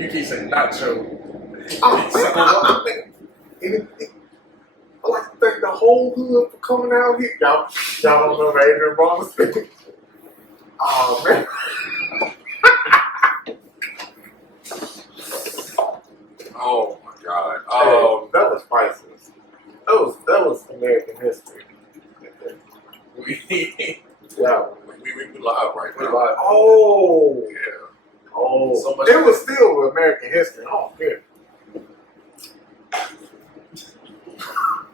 You keep saying nacho. I like to thank the whole hood for coming out here. Y'all don't know Adrian Robinson. Oh man. Oh my God. That was priceless. That was American history. Yeah, we live right now. Oh. Yeah. Oh. So much it was still American history. I don't care.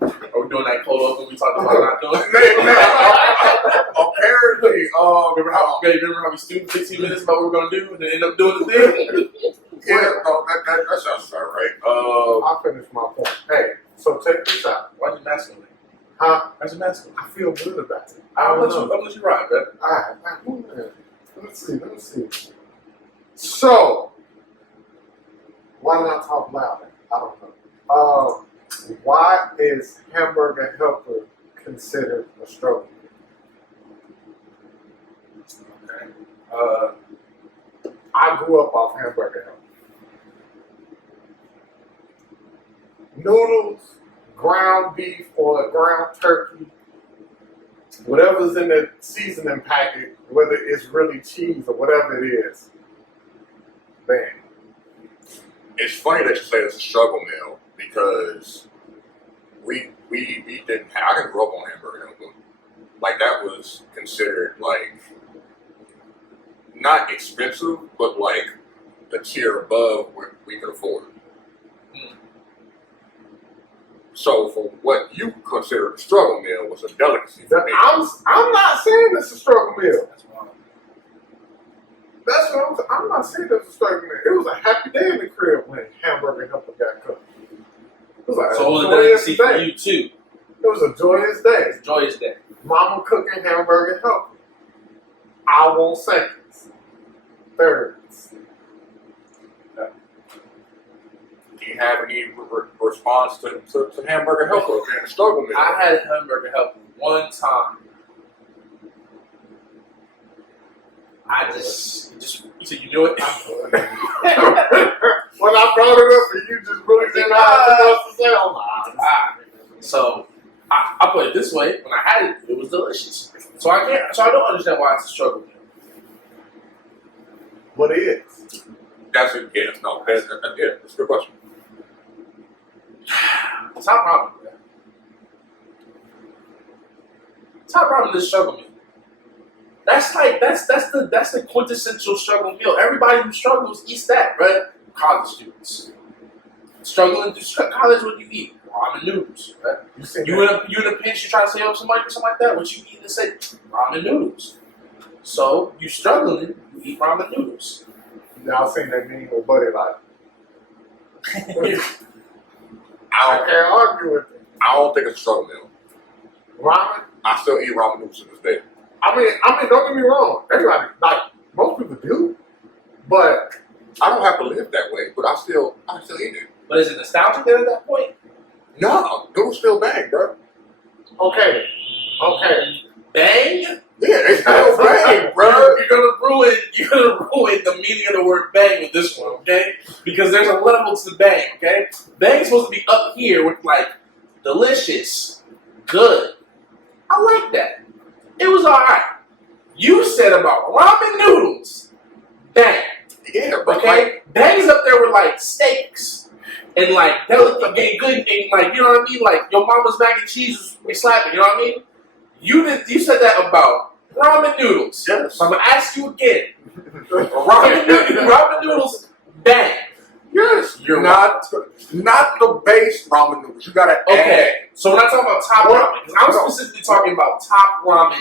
Are we doing that cold open we talked about not doing? Apparently, Remember how we stupid 15 minutes about what we were going to do and then end up doing the thing? yeah, no, that sounds about right. I'll finish my point. Hey, so check this out. Why'd you mask on me? Huh? Why'd you mask on me? I feel good about it. I'll let you ride, man. Alright, let's see. So, why not talk louder? I don't know. Why is hamburger helper considered a struggle? Okay. I grew up off hamburger helper. Noodles, ground beef or ground turkey, whatever's in the seasoning packet, whether it's really cheese or whatever it is, bam. It's funny that you say it's a struggle meal because we didn't. I didn't grow up on hamburger helper. Like that was considered like not expensive, but like the tier above what we could afford. So for what you consider a struggle meal was a delicacy for me. I'm not saying it's a struggle meal. That's wild. That's what I'm not saying it's a struggle meal. It was a happy day in the crib when hamburger helper got cooked. It was like So it was a joyous delicacy for day. you too. It was a joyous day. Joyous day. Mama cooking hamburger helper. I want seconds. Thirds. Do you have any response to hamburger helper being a struggle meal? I had hamburger helper one time. I just so you know it. When I brought it up and you just really didn't have anything else to say, I'm like, So I put it this way: when I had it, it was delicious. So I don't understand why it's a struggle. what is? That's a that's a good question. Top problem, man. Top problem is struggle meal. That's the quintessential struggle meal. Everybody who struggles eats that, right? College students struggling through college. What do you eat? Ramen noodles, right? You in a pinch, you trying to save up some money or something like that. What you eat? They say ramen noodles. So you struggling, you eat ramen noodles. Y'all seen that meme with Buddy like? I can't argue with it. don't think it's a struggle meal. Ramen? I still eat ramen noodles to this day. I mean, don't get me wrong. Everybody, like, most people do. But I don't have to live that way, but I still eat it. But is it nostalgic then at that point? No, noodles still bang, bro. okay. Bang? Yeah, they still bang, bro. You're gonna ruin the meaning of the word bang with this one, okay? Because there's a level to bang, okay? Bang's supposed to be up here with like delicious, good. I like that. It was alright. You said about ramen noodles, bang. Yeah, bro. Okay? Like, Bang's up there with like steaks and like delicate and good and like, you know what I mean? Like your mama's mac and cheese was slapping, you know what I mean? You said that about ramen noodles. yes. So I'm gonna ask you again. ramen noodles, bang. Yes. You're not the base ramen noodles. You gotta Okay. add. So we're not talking about top ramen. Because I'm specifically talking about top ramen,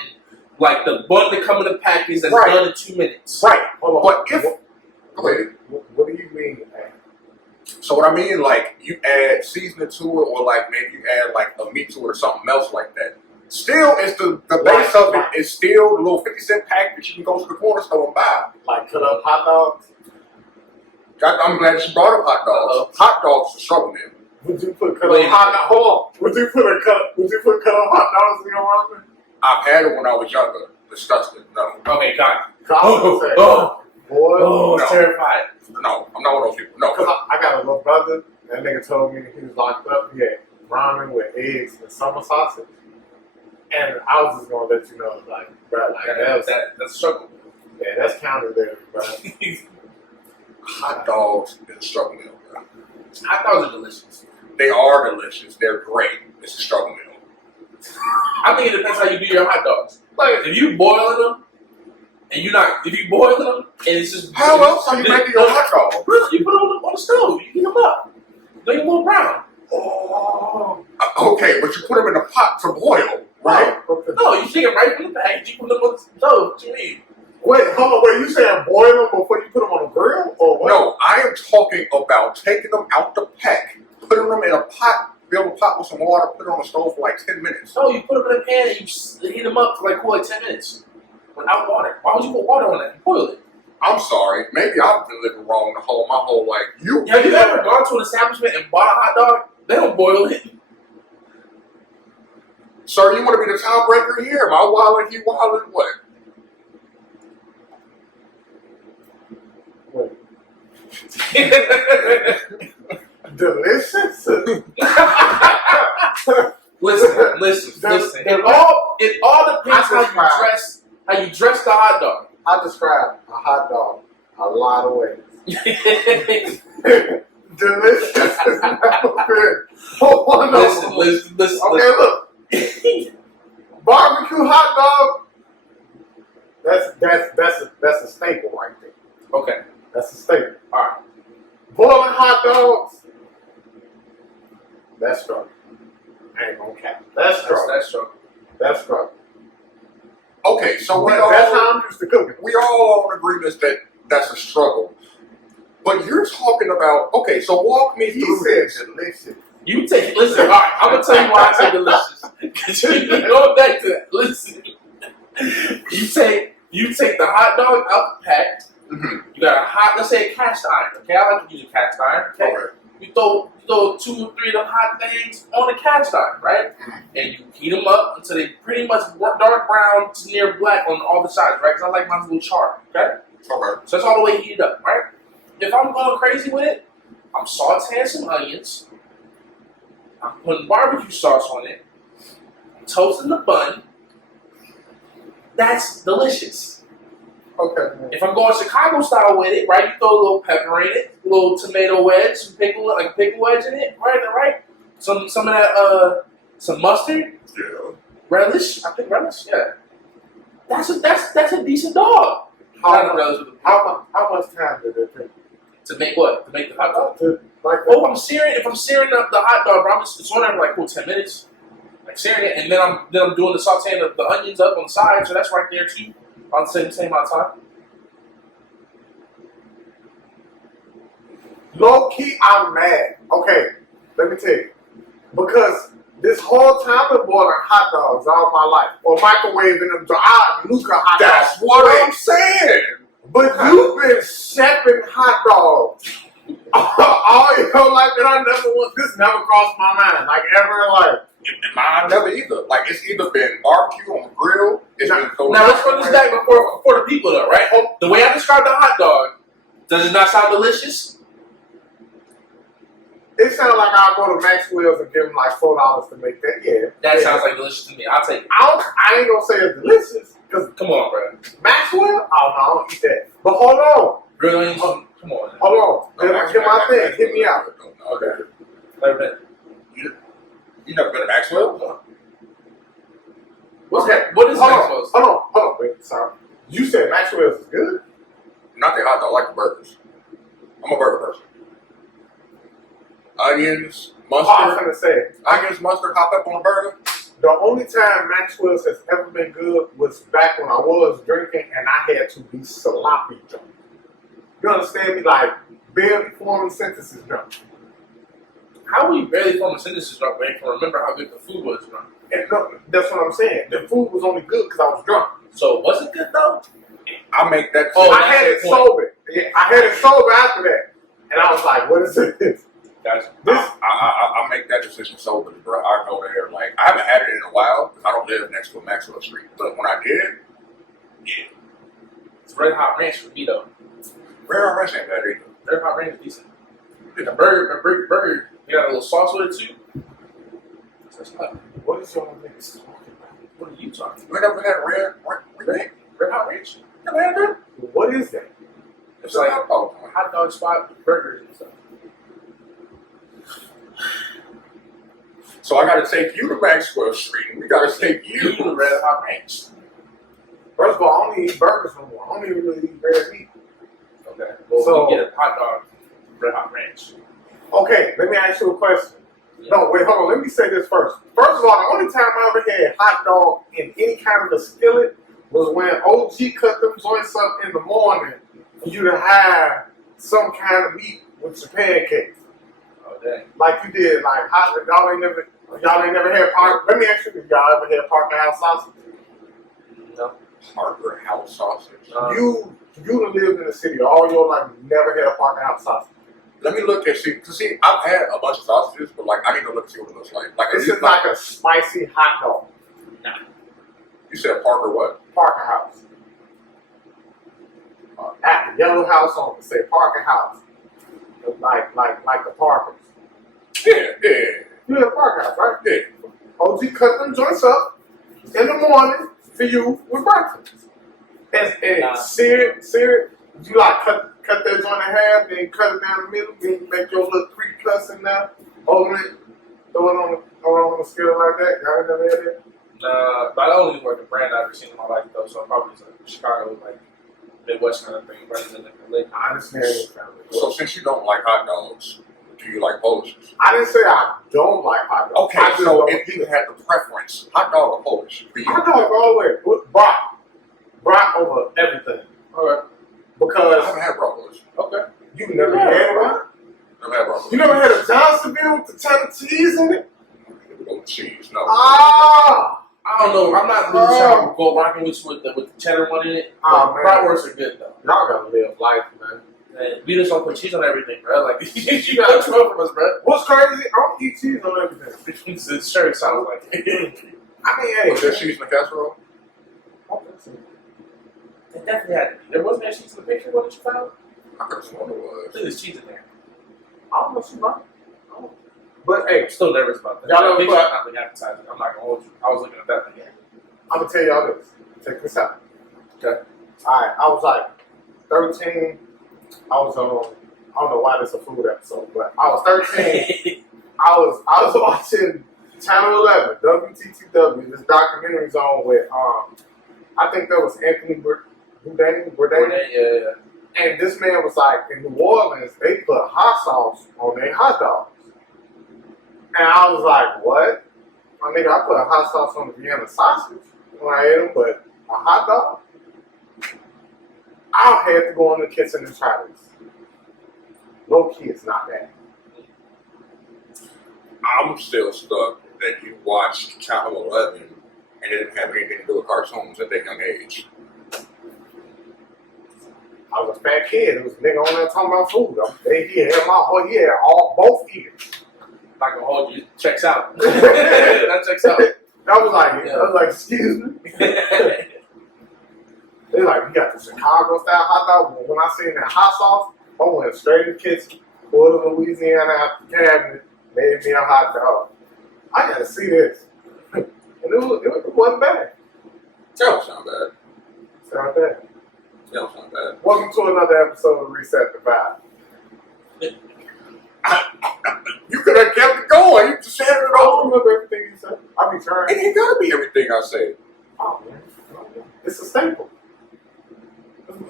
like the bun that come in the package that's Right. done in 2 minutes. Right. Hold on. But if What do you mean? so what I mean, like you add seasoning to it, or like maybe you add like a meat to it or something else like that. Still, it's the base of it is still the little 50-cent pack that you can go to the corner store and buy. Like cut up hot dogs? I'm glad you brought up hot dogs. Hot dogs is a struggle meal. Would you put cut up hot dogs? Hold on. Would you put cut up hot dogs in your ramen? I've had it when I was younger. Disgusting. No. Okay, got it. Boy. Oh, No. terrified. No, I'm not one of those people. brother, that nigga told me he was locked up. He had ramen with eggs and summer sausage. And I was just gonna let you know, like, bro, like that's a struggle. Yeah, that's counted there, bro. Hot dogs is a struggle meal, bro. Hot dogs are delicious. They are delicious. They're great. It's a struggle meal. I think it depends how you do your hot dogs. Like if you boiling them, and if you boiling them, and it's just How else are you making your hot dog? You put them on the stove. You heat them up. They a little brown. Oh, okay, but you put them in a pot to boil, right? No, you take it right from the package. You put them on the stove. What you mean? Wait, hold on. Wait, you saying boil them before you put them on the grill, or what? No, I am talking about taking them out the pack, putting them in a pot, fill a pot with some water, put it on the stove for like 10 minutes. No, you put them in a pan and you heat them up for like 10 minutes without water. Why would you put water on that and boil it? I'm sorry, maybe I've been living wrong my whole life. Have you ever gone to an establishment and bought a hot dog? They don't boil it. Sir, you want to be the tiebreaker here? Am I wilding? You wilding? What? Wait. Delicious. Listen. It all depends how you dress the hot dog. I describe a hot dog a lot of ways. Delicious is never been. Listen. Okay, look. Barbecue hot dog. That's a staple right there. Okay. That's a staple. All right. Boiling hot dogs. That's struggle. I ain't gonna cap. That's struggle. That's struggle. Okay, so that's how I'm used to cooking. We all on agreement that that's a struggle. But you're talking about, okay, so walk me through this. Delicious. Listen, all right, I'm going to tell you why I say delicious. Because you going back to that. Listen. You take the hot dog out the pack. Mm-hmm. You got let's say a cast iron. Okay, I like to use a cast iron. Okay. You throw 2 or 3 of them hot things on the cast iron, right? And you heat them up until they pretty much dark brown to near black on all the sides, right? Because I like mine a little charred, okay? Okay. So it's all the way heated up, right? If I'm going crazy with it, I'm sauteing some onions. I'm putting barbecue sauce on it. I'm toasting the bun. That's delicious. Okay. If I'm going Chicago style with it, right, you throw a little pepper in it, a little tomato wedge, some pickle wedge in it, right? Some of that, some mustard. Yeah. Relish. I think relish. Yeah. That's a decent dog. How much time did it take? To make what? To make the hot dog? If I'm searing up the hot dog, bro, it's on there for like 10 minutes. Like searing it, and then I'm doing the sauteing of the onions up on the side, so that's right there too. On the same amount of time. Low key, I'm mad. Okay, let me tell you. Because this whole time I've been boiling hot dogs all my life. Or microwaving them to nuka hot dogs. That's what I'm saying. But you've been chefing hot dogs all your life, and this never crossed my mind. Like ever in life. Mine never either. Like it's either been barbecue on the grill. Now let's run this back before the people though, right? The way I described the hot dog, does it not sound delicious? It sounds like I'll go to Maxwell's and give them like $4 to make that. Yeah. That sounds like delicious to me. I'll take it. I ain't gonna say it's delicious. Cause come on, bro. Maxwell? Oh no, I don't eat that. But hold on. Really? Come on. Hold on. Get my thing. Hit me out. Okay. Never been. You never been to Maxwell? No. What is Maxwell's? Hold on. Wait, sorry. You said Maxwell's is good? Not the hot dog, I like the burgers. I'm a burger person. Onions, mustard. I was gonna say. Onions, mustard, hot pepper on a burger. The only time Maxwell's has ever been good was back when I was drinking and I had to be sloppy drunk. You understand me? Like, barely forming sentences drunk. How were you barely forming sentences drunk, but you can remember how good the food was drunk? And no, that's what I'm saying. The food was only good because I was drunk. So was it good though? I make that. I had it sober. Yeah, I had it sober after that. And I was like, what is this? Gotcha. I make that decision soberly, bro. I go there. Like, I haven't had it in a while because I don't live next to a Maxwell Street. But when I did, yeah. It's Red Hot Ranch for me though. Red Hot Ranch ain't bad either. Red Hot Ranch is decent. The burger, you got a little sauce with it too. That's not. What is y'all niggas talking about? What are you talking about? We never had Red Hot Ranch? Never had that? What is that? It's like oh, hot dog spot with burgers and stuff. so I got to take you to Maxwell Street, and we got to take you to the Red Hot Ranch. First of all, I don't even eat burgers no more. I don't even really eat red meat. Okay. Well, So- we get a hot dog, Red Hot Ranch. Okay, let me ask you a question. Yeah. No, wait, hold on. Let me say this first. First of all, the only time I ever had hot dog in any kind of a skillet was when OG cut them joints up in the morning for you to have some kind of meat with your pancakes. Oh, dang. Like you did, like hot. Y'all ain't never had Parker. Let me ask you, y'all ever had Parker House sausage? No. Parker House sausage. You done lived in the city all your life. You never had a Parker House sausage. Let me look and see. Cause see, I've had a bunch of sausages, but like I need to look and see what it looks like. Like This is like a spicy hot dog. you said, Parker what? Parker House. At the yellow house on it, say Parker House. Like the Parkers. Yeah. You had Parker House, right? Yeah. OG cut them joints up in the morning for you with breakfast. And Nah. sear it. You like cut that joint in half, then cut it down the middle, then you make your little 3 cuts in there, open it, throw it on the skillet like that. Y'all never had that? But I only work a brand I've ever seen in my life though, so probably it's like Chicago, like Midwest kind of thing, rather than like LA. I understand. So since you don't like hot dogs, do you like Polish? I didn't say I don't like hot dogs. Okay, I just so don't if you had the preference, hot dog or Polish? For you? hot dog all the way. Brock over everything. Alright. I Because haven't had bratwurst. Okay. you never had one. Never had bratwurst. You never had a Johnsonville with the cheddar cheese in it? No cheese, no. Ah! I don't know. I'm not really sure I'm go rocking with the cheddar one in it. Oh, man. Bratwursts are good though. Y'all gotta live life, man. And we just don't put cheese on everything, bro. Like you got too much from us, bro. What's crazy? I don't eat cheese on everything. The shirt sounds like it. I mean, hey. Was there cheese in the casserole? It definitely had to be. There wasn't there cheese in the picture. What did you found? I could have sworn it I was. think there's cheese in there. I don't know if you right. But hey, I'm still nervous about that. Y'all That know picture what? is not the appetizer. I'm not gonna hold you. I was looking at that thing. I'm gonna tell y'all this. Check this out. Okay. Alright, I was like 13. I was on, I don't know why this is a food episode, but I was 13. I was watching Channel 11, WTTW, this documentary's on with I think that was Anthony Bourdain. Yeah. And this man was like, in New Orleans, they put hot sauce on their hot dogs. And I was like, what? My nigga, I put a hot sauce on the Vienna sausage when I ate them, but a hot dog? I had to go in the kitchen and try this. Low key, it's not bad. I'm still stuck that you watched Channel 11 and it didn't have anything to do with cartoons at that young age. I was a fat kid. There was a nigga on there talking about food. He had both ears. Not gonna hold you. Checks out. That checks out. I was like, excuse me. They like, you got the Chicago style hot dog. When I seen that hot sauce, I went straight in the kitchen, pulled a Louisiana out the cabinet, made me a hot dog. I gotta see this. And it wasn't bad. That don't sound bad. It's not bad. That don't sound bad. Welcome to another episode of Reset the Vibe. You could have kept it going. You just said it I all. don't remember everything you said. I be trying. It ain't gotta be everything I say. Oh, man. It's a staple.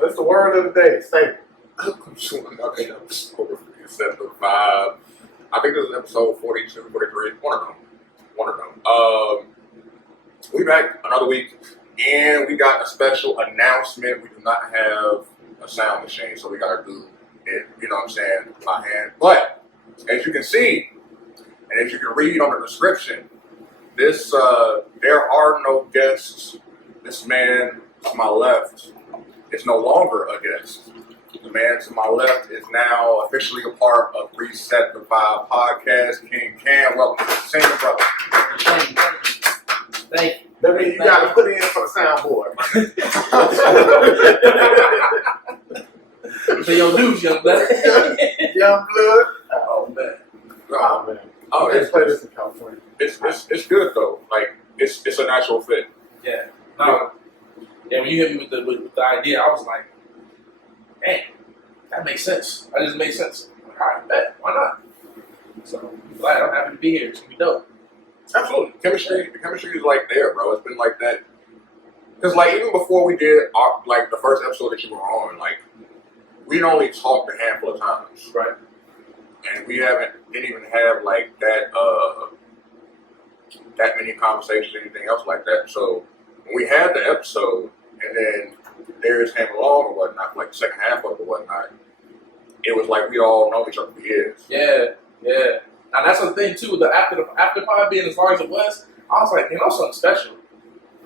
It's the word of the day, staple. Welcome to another episode of Reset the Vibe. I think this is episode 42, 43. One of them. We back another week, and we got a special announcement. We do not have a sound machine, so we gotta do it, you know what I'm saying, by hand. But as you can see, and as you can read on the description, this there are no guests. This man to my left is no longer a guest. The man to my left is now officially a part of Reset the Vibe podcast. King Cam, welcome to the singing, brother. Thank you. That means you gotta put it in for the soundboard. So your news, young blood. Young blood. Oh man. Oh, Let's play this in California. It's good though. Like it's a natural fit. Yeah. No. Yeah, when you hit me with the idea, I was like, man, that makes sense. That just makes sense. I'm like, all right, bet. Why not? So I'm glad. I'm happy to be here. It's gonna be dope. Absolutely. The chemistry is like there, bro. It's been like that. Because like even before we did like the first episode that you were on, like we'd only talked a handful of times. Right. And we didn't even have like that many conversations or anything else like that. So when we had the episode and then Darius came along or whatnot, like the second half of it or whatnot, it was like we all know each other for years. Yeah. Yeah. And that's the thing too. The after pod being as large as it was, I was like, man, that was something special.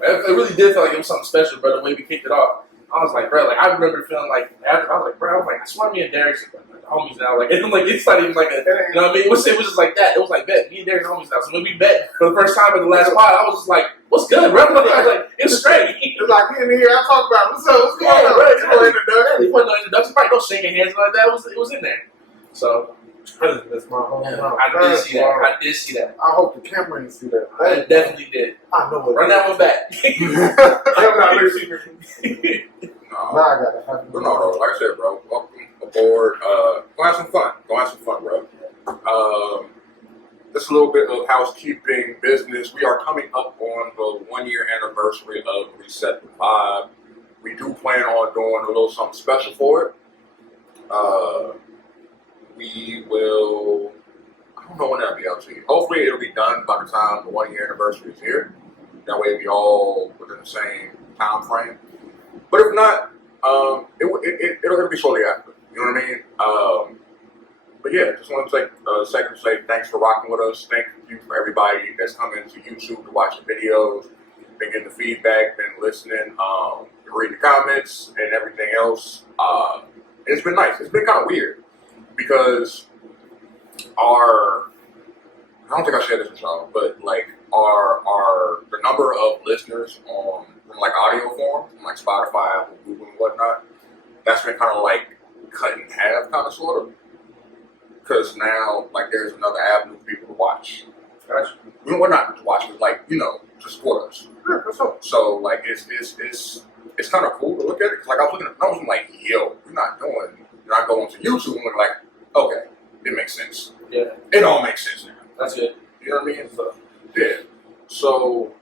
It really did feel like it was something special, bro. The way we kicked it off, I was like, bro, like I remember feeling like after I was like, bro, I was like, I swear me and Darius are like homies now. Like, it's not even like a, you know what I mean? It was just like that. It was like bet me and Darius are homies now. So when we bet for the first time at the last pod, I was just like, what's good, bro? I was like, it's straight. It's like me in here. I talk about what's up. What's going on? Right, No introduction. There wasn't no introduction. Probably no shaking hands like that. It was in there. So. That's my home. I did see that. I hope the camera didn't see that. I definitely did. I know what. Run that one back. Now I gotta have. But no, like I said, bro, welcome aboard. Go have some fun. Bro. Just a little bit of housekeeping business. We are coming up on the 1-year anniversary of Reset the Vibe. We do plan on doing a little something special for it. We will, I don't know when that'll be out to you. Hopefully it'll be done by the time the 1-year anniversary is here. That way it'll be all within the same time frame. But if not, it'll be shortly after. You know what I mean? But yeah, just want to take a second to say thanks for rocking with us. Thank you for everybody that's coming to YouTube to watch the videos, been getting the feedback, been listening, reading the comments and everything else. It's been nice. It's been kind of weird. Because I don't think I shared this with y'all, but like the number of listeners from like audio form, from like Spotify, Apple, Google, and whatnot, that's been kind of like cut in half, kind of sort of. Because now like there's another avenue for people to watch. Gotcha. We're not to watch, but like to support us. Yeah, for sure. So like it's kind of cool to look at it. Cause like I was looking at the numbers, I'm like, yo, you're not going to YouTube and look like. Okay, it makes sense. Yeah. It all makes sense now. That's good. You know what I mean? So, yeah. So,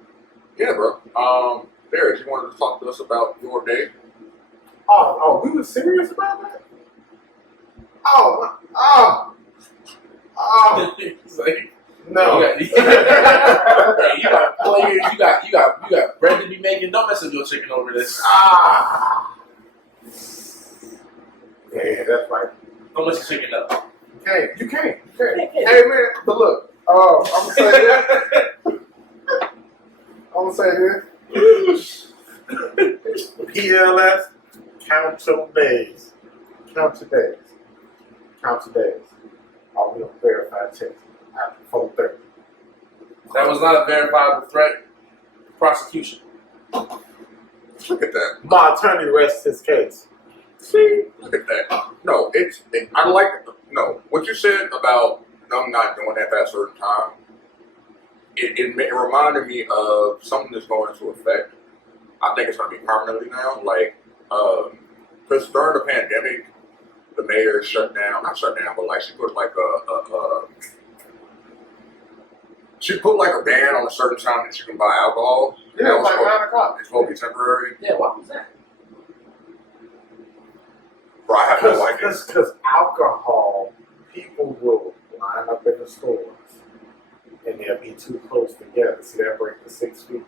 yeah, bro. Darius, you wanted to talk to us about your day? Oh, we were serious about that? It's like, No. you got players. You got bread to be making. Don't mess with your chicken over this. Yeah, that's right. Don't mess your chicken up. You can't. Hey man, but look, I'm gonna say this. PLS, count your days. Count your days. I'll be on verified text after 4:30. That was not a verifiable threat. Prosecution. Look at that. My attorney rests his case. See? Look at that. No, I like it. No, what you said about them not doing that at a certain time, it reminded me of something that's going into effect. I think it's going to be permanently now. Like, because during the pandemic, the mayor not shut down, but like she put like a ban on a certain time that you can buy alcohol. Yeah, it was like 9 o'clock. It's supposed to be temporary. Yeah, what was that? Bro, I have no idea. Because alcohol, people will line up in the stores and they'll be too close together, so they'll break the 6 feet.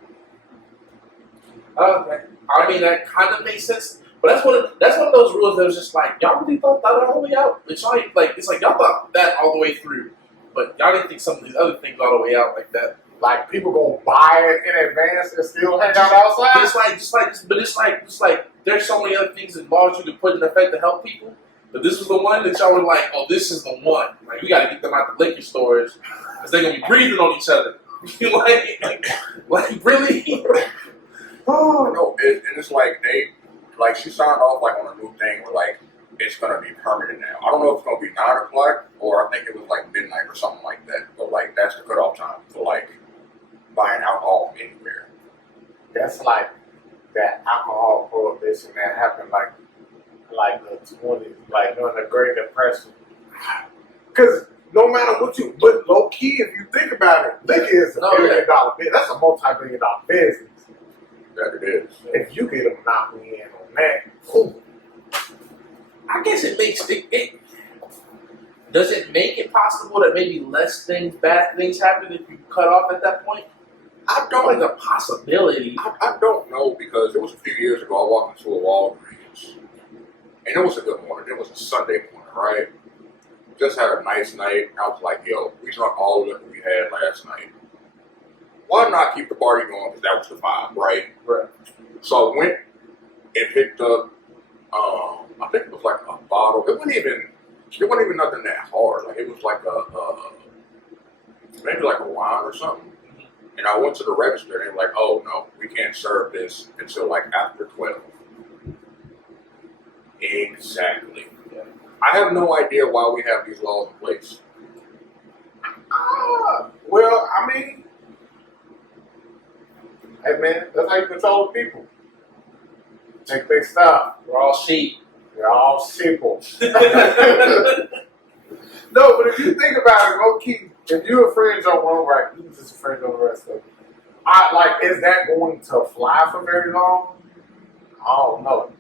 Okay. I mean, that kind of makes sense. But that's one of those rules that was just like, y'all really thought that all the way out? It's like y'all thought that all the way through, but y'all didn't think some of these other things all the way out like that. Like people gonna buy it in advance and still hang out outside. But it's like there's so many other things and laws you can put in effect to help people. But this was the one that y'all were like, oh, this is the one. Like we gotta get them out the liquor stores because they're gonna be breathing on each other. like really? Oh no, and it's like she signed off like on a new thing where like it's gonna be permanent now. I don't know if it's gonna be 9 o'clock or I think it was like midnight or something like That's like that alcohol prohibition that happened like the 20s, like during the Great Depression. Because no matter what but low key, if you think about it, liquor is a $1 billion business. That's a multi-billion dollar business. That it is. If you get a monopoly in on that, whew. I guess it makes it. Does it make it possible that maybe bad things happen if you cut off at that point? I don't Like a possibility. I don't know, because it was a few years ago. I walked into a Walgreens, and it was a good morning. It was a Sunday morning, right? Just had a nice night. I was like, yo, we drunk all the liquor we had last night. Why not keep the party going? Because that was the vibe, right? Right. So I went and picked up, I think it was like a bottle. It wasn't even nothing that hard. Like, it was like maybe like a wine or something. And I went to the register and they were like, oh no, we can't serve this until like after 12. Exactly. Yeah. I have no idea why we have these laws in place. Well, I mean, hey man, that's how you control the people. Take big stuff. We're all sheep. They're all simple. No, but if you think about it, low key, if you're a fringe on one right, you just a fringe on the rest of it. Is that going to fly for very long? I don't know.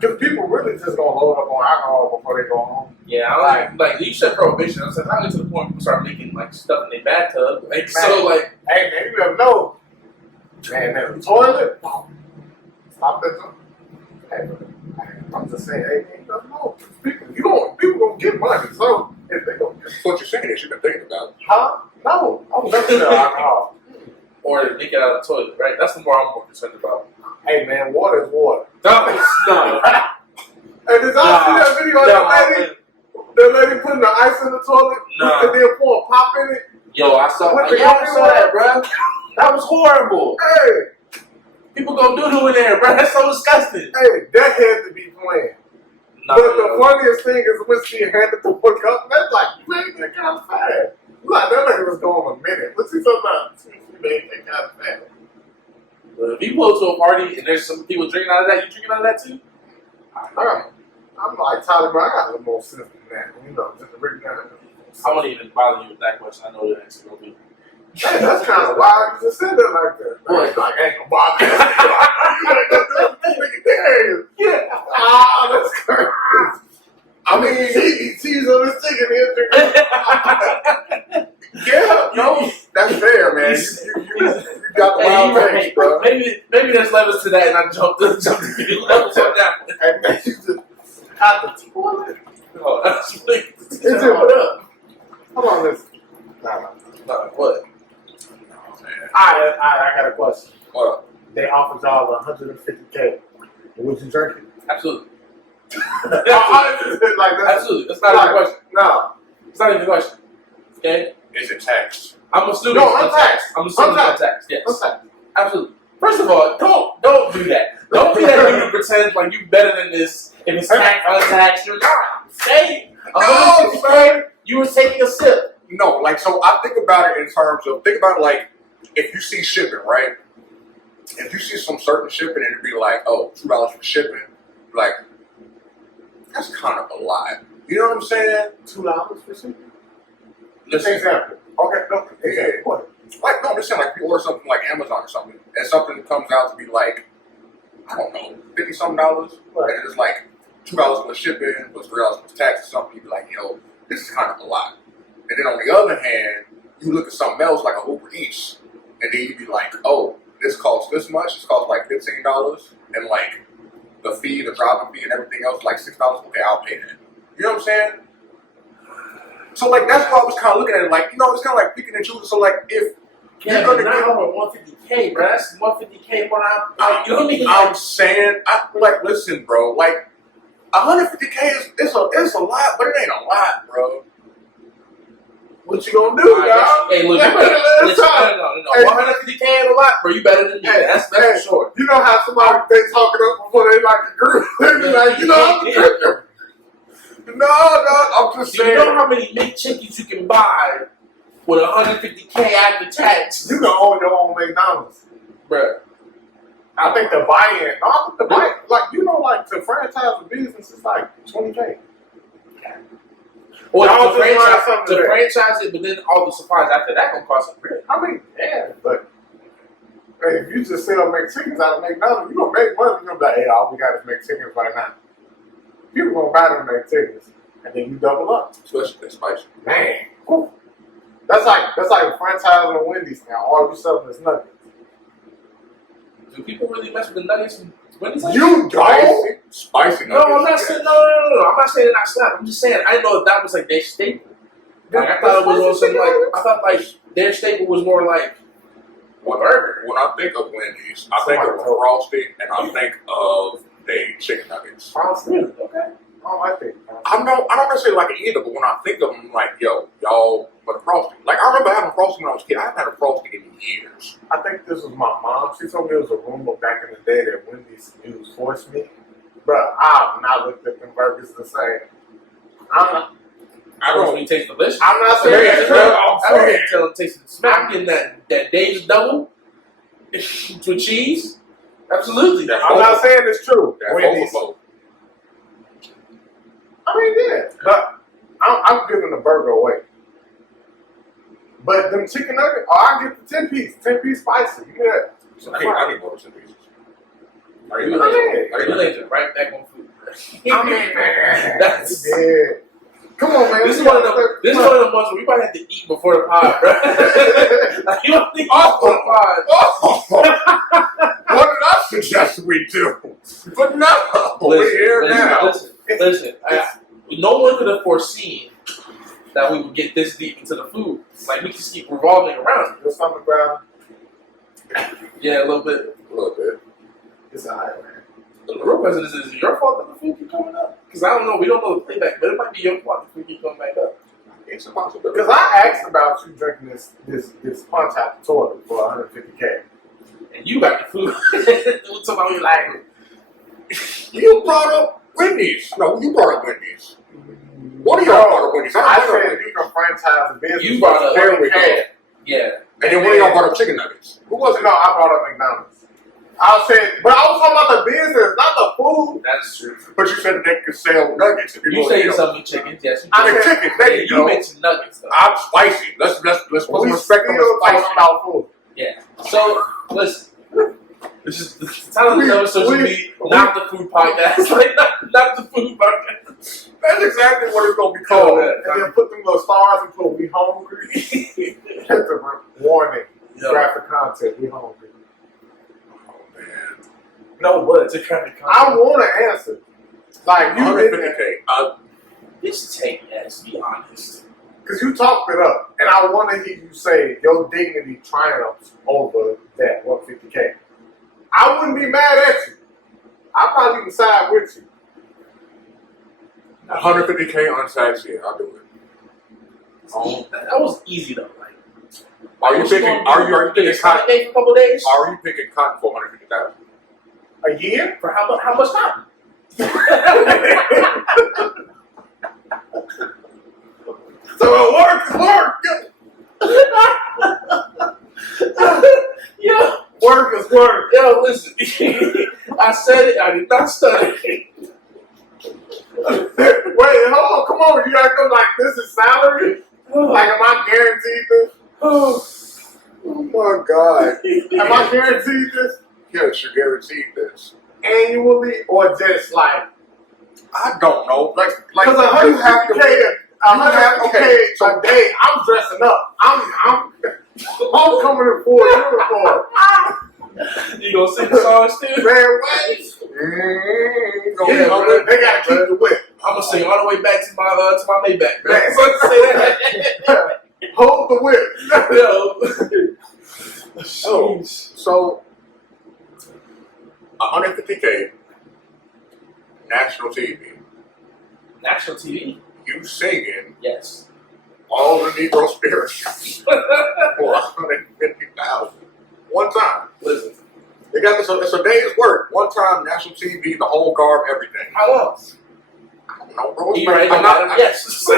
Because people really just gonna load up on alcohol before they go home. Yeah, I don't like you said prohibition. I said, how to the point people start making like stuff in their bathtub. Like, so like, hey man, you never know. Man, in the toilet. Stop that. Hey, I'm just saying, hey man, you never know. People gonna get money, so if they gonna get. What you're saying is you've been thinking about it. Huh? No, I'm never sell alcohol. or they leak it out of the toilet, right? That's the more I'm more concerned about. Hey man, water is water. No. And did y'all see that video of that lady putting the ice in the toilet and then pour a pop in it? Yo, I saw that, bro. That was horrible. Hey. People go doo-doo in there, bro. That's so disgusting. Hey, that had to be planned. Nah, but the funniest thing is when she handed the book up, that's like, man, that kind of fast. Like, that lady was going a minute. Let's see something. She made that kind of fast. If you go to a party and there's some people drinking out of that, you drinking out of that too? I'm like Tyler, but I got a little more sense than that. You know, just to bring that. I won't even bother you with that question. I know the answer will be. Hey, that's kind of wild. You just said that like that. What? Like, ain't gonna bother you. Yeah. Ah, that's crazy. I mean, he's on this chicken here. Yeah, no, that's fair, man. You got the wild things, bro. Maybe there's levels to that, and I jumped a few levels on that one. Hey, man, you just out the toilet. Oh, that's really. What up? Hold on, listen. No, what? I got a question. What up? They offered y'all $150K. Would you drink it? Absolutely. Absolutely. That's not even a question. No. It's not even a question. Okay? Is it taxed? I'm assuming no, untaxed. I'm assuming it's untaxed. Yes. Untaxed. Absolutely. First of all, don't do that. Don't be that dude who pretends like you better than this. If it's taxed, untaxed, you're not. Say, No, man. You were taking a sip. No, like, so I think about it in terms of, like, if you see shipping, right? If you see some certain shipping and it'd be like, oh, $2 for shipping, like, that's kind of a lot. You know what I'm saying? $2 for shipping? Listen, Example. Okay, no. yeah. What? Like, no, I'm just saying, like, if you order something like Amazon or something, and something comes out to be like, I don't know, $50-something, right. and it's like $2 for the shipping, plus $3 for the tax or something, you'd be like, yo, this is kind of a lot. And then on the other hand, you look at something else like a Uber Eats, and then you'd be like, oh, this costs this much, this costs like $15, and like the fee, the driving fee, and everything else, like $6, okay, I'll pay that. You know what I'm saying? So like that's why I was kind of looking at it like, you know, it's kind of like picking and choosing. So like if you're gonna get over 150K, bro, that's 150K more you know what I mean? I'm saying, listen, bro, like 150K is a lot, but it ain't a lot, bro. What you gonna do, dog? Hey, look, no. 150K ain't a lot, bro. You better than me. That's for sure. You know how somebody they talking up before they like the group? They be like, you know, I'm the drinker. No, I'm just saying. You know how many McChickens you can buy with 150K after tax? You can own your own McDonald's. Bruh. I think the buy-in, like to franchise a business is like $20K. Well, Y'all to just learned something today. franchise it, but then all the supplies after that gonna cost $1 million. I mean, yeah, but hey, if you just sell McChickens out of McDonald's, you gonna make money. You're gonna be like, hey, all we got is McChickens right now. People gonna buy them McChickens, and then you double up. Especially that spicy. Man, whew. That's like franchising Wendy's now. All you selling is nuggets. Do people really mess with the nuggets and Wendy's? You don't. Spicy No, I'm not saying no. I'm not saying they're not slap. I'm just saying I didn't know if that was like their staple. Like I thought it was on some I thought like their staple was more like a burger. When I think of Wendy's, I think of Frosty and I think of the chicken nuggets. Frosty. Okay. Oh, I think. I don't necessarily like it either, but when I think of them, I'm like, yo, y'all, but a Frosty. Like, I remember having Frosty when I was a kid. I haven't had a Frosty in years. I think this was my mom. She told me it was a rumor back in the day that Wendy's used horse meat. Bruh, I've not looked at them burgers the same. I don't really taste delicious. I'm not saying I that. don't really tell it tastes smack. I'm getting that Dave's double with cheese. Absolutely. I'm not saying it's true. That's Wendy's. overload. I mean, yeah, but I'm giving the burger away. But them chicken nuggets, I get the 10-piece spicy. Yeah. So I need more 10 pieces. You lazy right back on food. I mean, man, That's yeah. Come on, man. This is one of the ones where we might have to eat before the pod, bro. Like, you don't think before the pod. What did I suggest we do? But no, we're here now. Listen. No one could have foreseen that we would get this deep into the food. Like, we just keep revolving around. Your stomach ground? Yeah, a little bit. It's all right, man. The real question is it your fault that the food keep coming up? Because I don't know. We don't know the playback, but it might be your fault if we keep coming back up. It's a possibility. Because I asked about you drinking this punch out the toilet for $150K. And you got the food. What's about you like? You brought up Wendy's. No, you brought up Wendy's. What are y'all brought up Wendy's? I said you can franchise a business. You brought up $100K. Yeah. And then one of y'all brought up chicken nuggets. Who was it? No, I brought up McDonald's. I said, but I was talking about the business, not the food. That's true. But you said that they could sell nuggets. If You say something chickens, yes. I mean chicken. There you go. You mentioned nuggets, though. I'm spicy. Let's put some respect on the talking spicy. about food. Yeah. So listen. This is the title of the episode should be not the food podcast. Like not the food podcast. That's exactly what it's gonna be called. And then put them little stars and put "We hungry." Hit the warning. Graphic content. We hungry. No, but it's a graphic content. I want to answer. Like you didn't. Just take yes. Be honest. Because you talked it up, and I want to hear you say your dignity triumphs over that $150K. I wouldn't be mad at you. I'd probably even side with you. $150K on tax, yeah, I'll do it. That was easy though. Like, are you picking cotton? For a couple days? Are you picking cotton for $150,000? A year? For how much time? So it works. Yeah. Work is work. Yo, listen. I said it. I did not stutter. Wait, hold on. Come on. You acting like this is salary? Like, am I guaranteed this? Oh my God. Am I guaranteed this? Yes, you're guaranteed this. Annually or just like? I don't know. Like, because $150K a day, I'm dressing up. I'm coming in full uniform. You gonna sing the songs too? Man, what? They gotta keep the whip. I'm gonna sing all the way back to my Maybach. Man. Say that. Hold the whip. Yo. So $150K, national TV. National TV? You singing Yes. all the Negro spirits for $150,000 one time. Listen, they got this. It's a day's work. One time, national TV, the whole garb, everything. how long? I don't know, bro. Yes.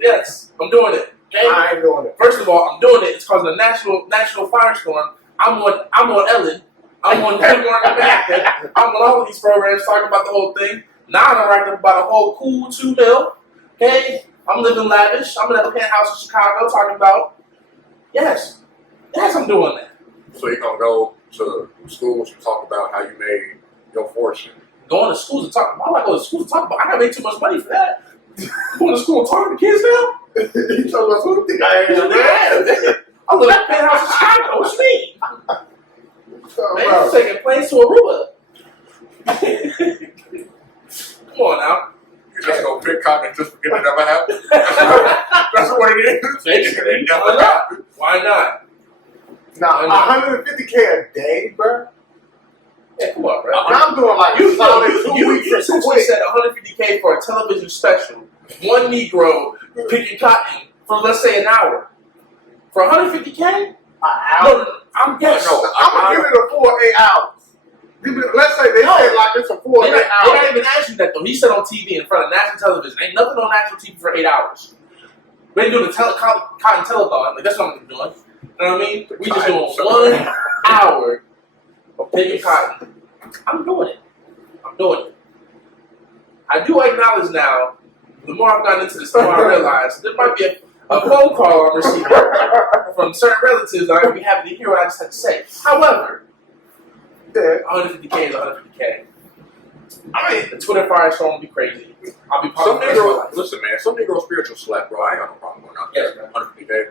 Yes. I'm doing it. Okay? I ain't doing it. First of all, I'm doing it. It's causing a national firestorm. I I'm on Ellen. I'm on Good Morning America. I'm on all of these programs talking about the whole thing. Now I'm writing about a whole cool $2 million. Okay, I'm living lavish. I'm in a penthouse in Chicago talking about. Yes, I'm doing that. So you're gonna go to schools and talk about how you made your fortune. Going to schools and talking. Why am I going to schools and talking about? I gotta make too much money for that. Going to school and talking to kids now? You talking about who think I am? Yeah, I live in a penthouse in Chicago. What you mean? Man, I'm taking planes to Aruba. Come on now. You just gonna pick cotton and just forget it never happened. That's what it is. Basically, It never happened. why not? Nah, 150K a day, bro. Yeah, come on, bro. I'm doing like You solid 2 weeks you of essentially said 150K for a television special. One Negro picking cotton for, let's say, an hour. For 150K? No, I'm guessing. No, I'm gonna give it a full 8 hours. Let's say they say like it's a full 8 They hours. not even asking that though. He said on TV in front of national television. Ain't nothing on national TV for 8 hours. We ain't doing a cotton telethon. Like that's what I'm doing. You know what I mean? We just doing 1 hour of picking cotton. I'm doing it. I do acknowledge now. The more I've gotten into this, the more I realize there might be a phone call I'm receiving from certain relatives that I'm gonna be happy to hear what I just had to say. However, 150K is 150K. I mean, the Twitter fire storm will be crazy. I'll be Some popular. Negro, listen, man. Some Negro spiritual slack, bro. I ain't got no problem going out there. Yes, 150K.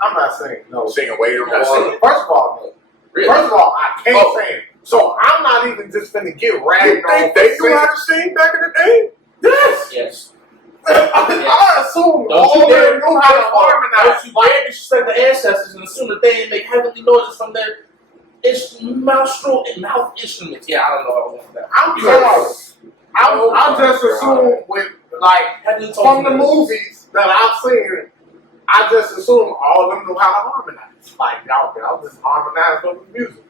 I'm not saying no. Singing "Wait on You're not Water." saying- First of all, no. Really? First of all, I can't sing. So I'm not even just finna get You ragged on. think they knew how to sing back in the day? Yes. Yes. I assume Don't all you they dare knew how to harmonize. Don't you dare disrespect the ancestors and assume that they didn't make heavenly noises from their mouth instruments. Yeah, I don't know about that. I'm close. I just assume with like Heavenly from the tones. movies that I've seen, I just assume all of them knew how to harmonize. Like y'all just harmonize with the music.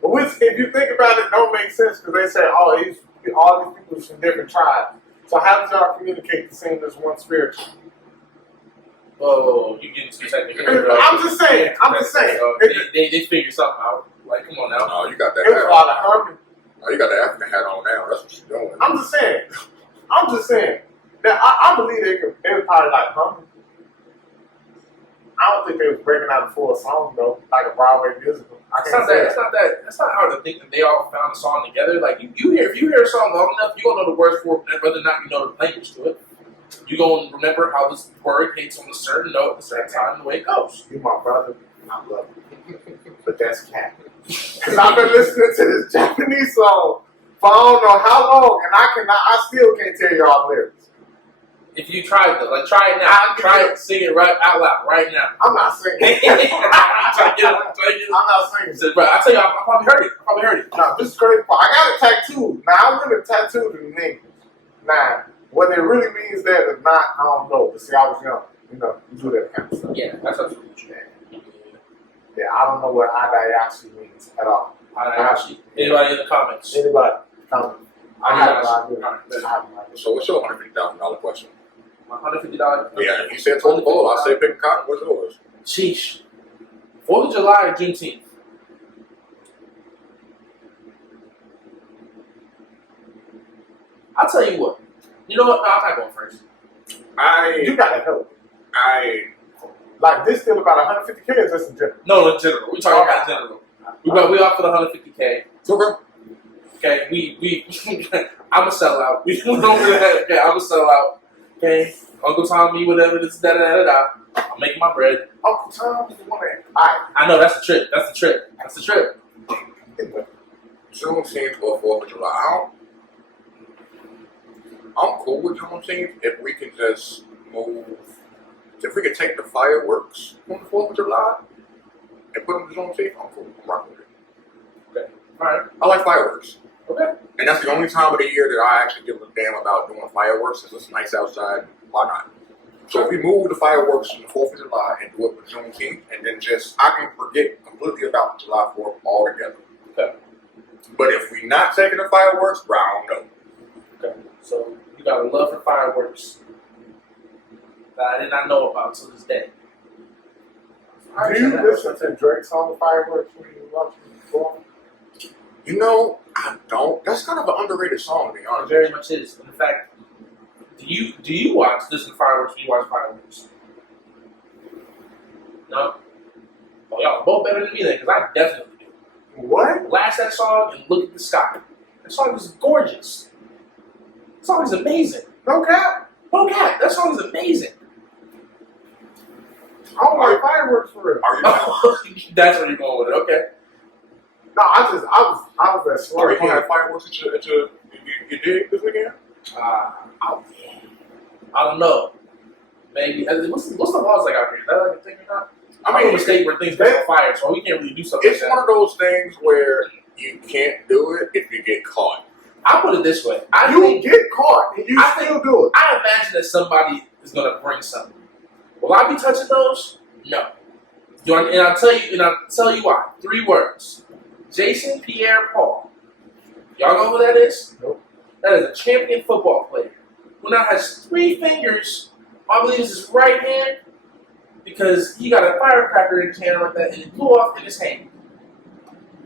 But which, if you think about it, don't make sense because they say all these people from different tribes. So how did y'all communicate to sing this one spiritual? Oh, you getting too technical. I'm just saying. They figured something out. Like, come on now. No, you got that. It was a lot of harmony. Oh, you got the African hat on now. That's what you're doing. I'm just saying. That I believe they was probably like humming. I don't think they was breaking out a full song though, like a Broadway musical. It's not hard to think that they all found a song together. Like if you hear a song long enough, you gonna know the words for it, whether or not you know the language to it. You gonna remember how this word hits on a certain note at a certain time, the way it goes. You my brother, I love you. But that's cat. Because I've been listening to this Japanese song for I don't know how long, and I still can't tell you all the lyrics. If you try it though, like try it now. Try it, sing it right out loud right now. I'm not singing. I'm not singing. Bro, I tell you, I probably heard it. No, this is crazy part. I got a tattoo. Now I'm really tattooed in English. Now, what it really means that is not, I don't know. But see, I was young. You know, you do that kind of stuff. Yeah, that's absolutely true. Yeah, I don't know what Adayashi means at all. Adayashi. Anybody in the comments? Anybody? Comment. I have no idea. So what's your $150,000 question? $150. Yeah, he said total goal. I say pick cotton. What's yours? Sheesh. 4th of July or Juneteenth? I'll tell you what. You know what? No, I'm not going first. You gotta help. Like this still about 150K is just in general? No, in general. We're talking about general. We offered 150K. Okay, we I'm a sellout. We don't really have, okay, I'm a sellout. Okay, Uncle Tommy, whatever, this, da. I'm making my bread. Uncle Tom is the one that. Alright. I know, that's the trip. That's the trip. Juneteenth or 4th of July. I'm cool with Juneteenth if we can just move. If we can take the fireworks from the 4th of July and put them to Juneteenth, I'm cool. I'm rocking with it. Okay, alright. I like fireworks. Okay. And that's the only time of the year that I actually give a damn about doing fireworks since it's nice outside. Why not? So if we move the fireworks from the 4th of July and do it for Juneteenth, and then I can forget completely about July 4th altogether. Okay. But if we not taking the fireworks, bro, I don't know. Okay. So you got a love for fireworks that I did not know about to this day. Do you listen to Drake's song Fireworks when you watch it before? You know, I don't. That's kind of an underrated song, to be It honest. very much is. In fact, do you watch listen to fireworks when you watch fireworks? No? Oh, y'all are both better than me then, because I definitely do. What? Blast that song and look at the sky. That song is gorgeous. That song is amazing. No cap? No cap, that song is amazing. I don't like fireworks for real. Are you? That's where you're going with it, okay. No, I was at Are slow. you gonna have fireworks at your dig this weekend? I don't know. Maybe. What's the laws like out here? Is that like a thing or not? I'm in a state where things get on fire, so we can't really do something It's like one that. of those things where you can't do it if you get caught. I'll put it this way. You get caught and you still do it. I imagine that somebody is going to bring something. Will I be touching those? No. And I'll tell you why. 3 words. Jason Pierre Paul. Y'all know who that is? Nope. That is a champion football player who now has 3 fingers. I believe it's his right hand because he got a firecracker in his hand like that and it blew off in his hand.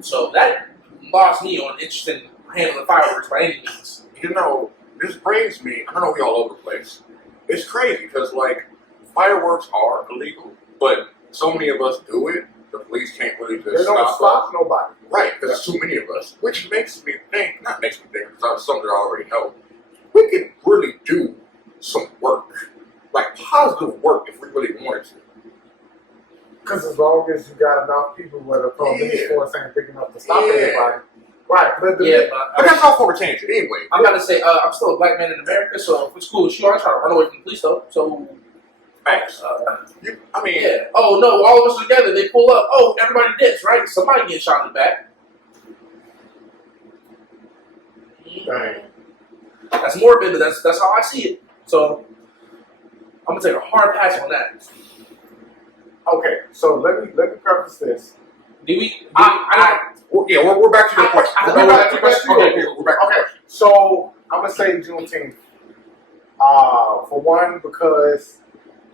So that lost me on interest in handling fireworks by any means. You know, this brings me, I know we all over the place. It's crazy because, like, fireworks are illegal, but so many of us do it, the police can't really They just don't stop us. nobody. Right, because there's too many of us, which makes me think, not makes me think, because it's something I already know, we could really do some work, like positive work if we really wanted to. Because as long as you got enough people where the police force ain't big enough to stop anybody. Right, but But that's all for a tangent anyway. I'm about to say, I'm still a black man in America, so if it's cool with you, I'm trying to run away from the police though. So, Facts. yeah. Oh no, all of us together, they pull up. Oh, everybody dips, right? Somebody gets shot in the back. Dang. That's morbid, but that's how I see it. So, I'm gonna take a hard pass on that. Okay, so let me preface this. We're back to your question. We're back to your question. We're back to Okay, so I'm gonna say Juneteenth. For one, because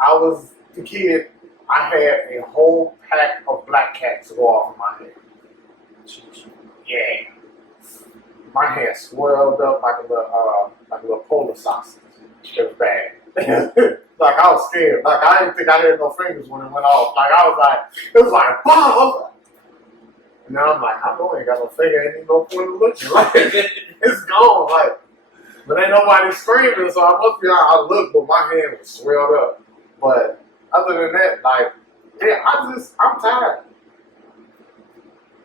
I was the kid, I had a whole pack of black cats go off in my head. Yeah, my hand swelled up like a little polar sausage. It was bad. Like I was scared. Like I didn't think I had no fingers when it went off. Like I was like, it was like, wow. And now I'm like, I know I ain't got no finger, ain't even no point of looking. Like, it's gone. Like, but ain't nobody screaming, so I must be I looked, but my hand was swelled up. But other than that, like, yeah, I'm tired.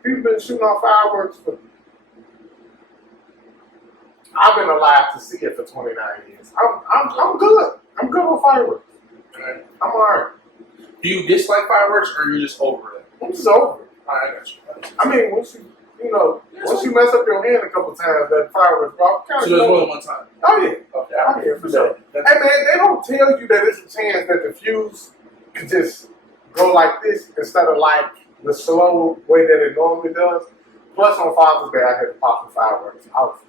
People been shooting off fireworks for. I've been alive to see it for 29 years. I'm good. I'm good with fireworks. Right. I'm alright. Do you dislike fireworks, or are you just over it? I'm just over it. I got you. I mean, once you mess up your hand a couple times, that fireworks go kind So there's more than one time. Oh yeah. Okay. Oh yeah, for sure. Hey man, they don't tell you that it's a chance that the fuse could just go like this instead of like the slow way that it normally does. Plus on Father's Day, I had to pop the fireworks out.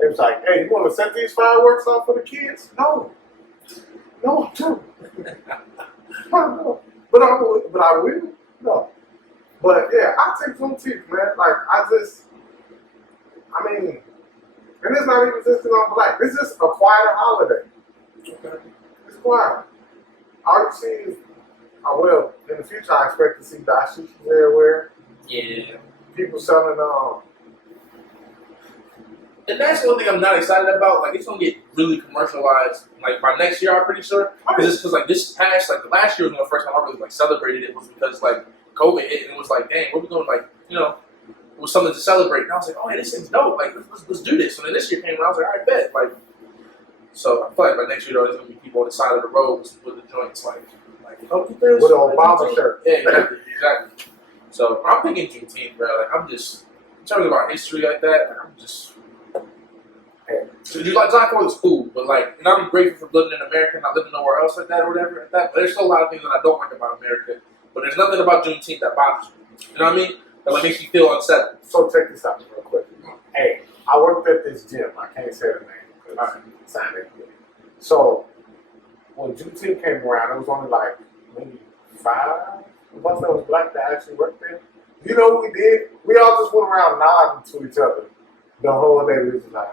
It was like, hey, you want to set these fireworks off for the kids? No, I don't. No. But I will. No. But yeah, I take some teeth, man. Like and it's not even just because I'm black. It's just a quieter holiday. Okay. It's quiet. All you see is, in the future, I expect to see dashikis everywhere. Yeah. People selling And that's one thing I'm not excited about. Like, it's gonna get really commercialized. Like by next year, I'm pretty sure. Because like this past, like the last year was the first time I really like celebrated it was because like COVID hit and it was like, dang, what we doing? Like, it was something to celebrate. And I was like, oh, hey, this thing's dope. Like, let's do this. And then this year came around, I was like, I bet. Like, so I feel like by next year, there's gonna be people on the side of the road with the joints, like, oh, get this with an Obama shirt. Yeah, exactly. So I'm picking Juneteenth, bro. Like, I'm just in terms of our history like that. Like, I'm just. So you like John Ford is cool, but like, and I'm grateful for living in America, not living nowhere else like that or whatever like that. But there's still a lot of things that I don't like about America. But there's nothing about Juneteenth that bothers me. You know what I mean? That like makes me feel unsettled. So check this out real quick. Hey, I worked at this gym. I can't say the name because it's not it. So when Juneteenth came around, it was only like maybe 5 once there was black that actually worked there. You know what we did? We all just went around nodding to each other the whole day. We was like,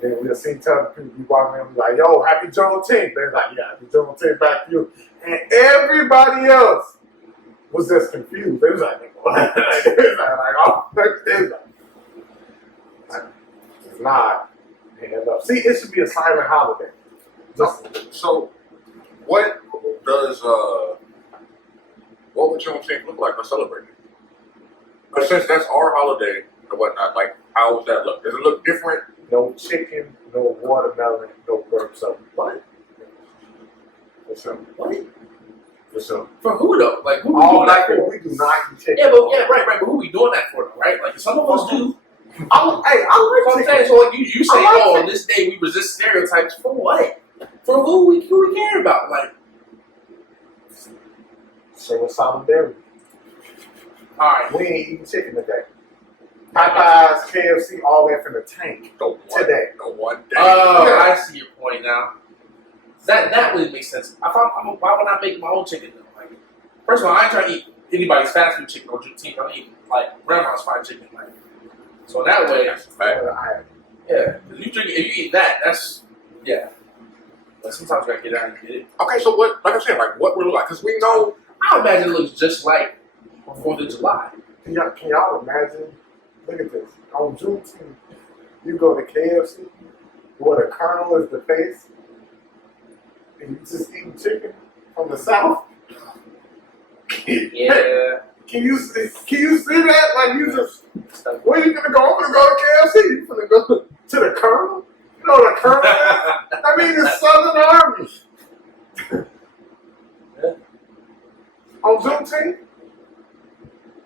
then we'll see each other. People be walking in, like, yo, happy Juneteenth. They're like, yeah, happy Juneteenth back to you. And everybody else was just confused. They was like, what? It's not. See, it should be a silent holiday. So, what does what would Juneteenth look like for celebrating? But since that's our holiday and whatnot, like, how does that look? Does it look different? No chicken, no watermelon, no grapes. So what? For sure. What? For sure. For who though? Like who we All doing that black for? people, we do not eat chicken. Yeah, but right. But who we doing that for though? Right? Like some of us do. I like chicken. So like you say, like oh, on chicken. this day we resist stereotypes for what? For who we care about? Like, So it's solidarity. all right. We ain't eating chicken today. Popeyes, KFC, all that from the tank today. The one day. Oh, Yeah. I see your point now. That really makes sense. Why would I make my own chicken though? Like, first of all, I ain't trying to eat anybody's fast food chicken or Juneteenth. I'm eating like grandma's fried chicken. Like, so that way, That's a fact. yeah. If you eat that, that's yeah. But sometimes you gotta get out and get it. Okay, so what? Like I said, like what would it look like? Because we know. I imagine it looks just like 4th of July. Can y'all imagine? Look at this. On Juneteenth, you go to KFC, where the colonel is the face, and you just eating chicken from the South. Yeah. Can you see that? Like you just, where you gonna go? I'm gonna go to KFC. You gonna go to the colonel? You know what the colonel is? I mean, the Southern Army. Yeah. On Juneteenth?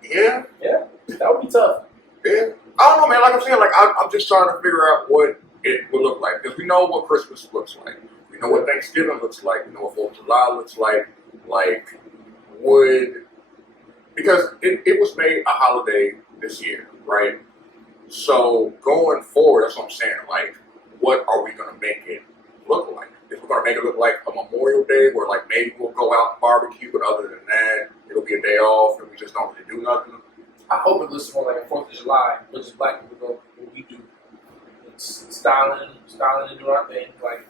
Yeah. Yeah. That would be tough. Yeah. I don't know, man. Like I'm saying, like I'm just trying to figure out what it would look like because we know what Christmas looks like. We know what Thanksgiving looks like. We know what 4th of July looks like. Like, because it was made a holiday this year, right? So going forward, that's what I'm saying. Like, what are we gonna make it look like? If we're gonna make it look like a Memorial Day, where like maybe we'll go out and barbecue, but other than that, it'll be a day off and we just don't really do nothing. I hope it looks more like a 4th of July, which is black people go what we do. It's styling and doing our thing. Like,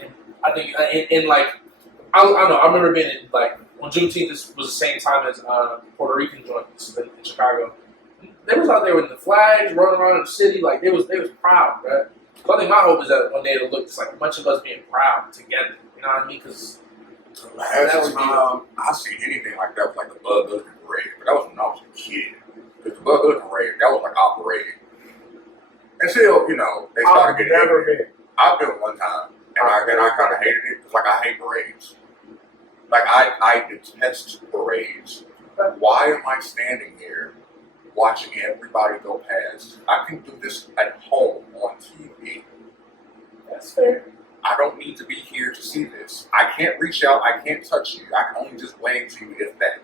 and I think, and like, I don't know. I remember being in, like on Juneteenth. This was the same time as Puerto Rican joints in Chicago. They was out there with the flags running around in the city. Like they was proud, right? So I think my hope is that one day it'll look just like a bunch of us being proud together. You know what I mean? Because Last time I seen anything like that was like the Bud Liquor Parade, but that was when I was a kid. Because the Bud Liquor Parade, that was like our parade. And still, you know, they started I've getting never angry. been. I've been one time, and I kind of hated it because like I hate parades. Like I detest parades. Why am I standing here watching everybody go past? I can do this at home on TV. that's fair. I don't need to be here to see this. I can't reach out. I can't touch you. I can only just wave to you if that.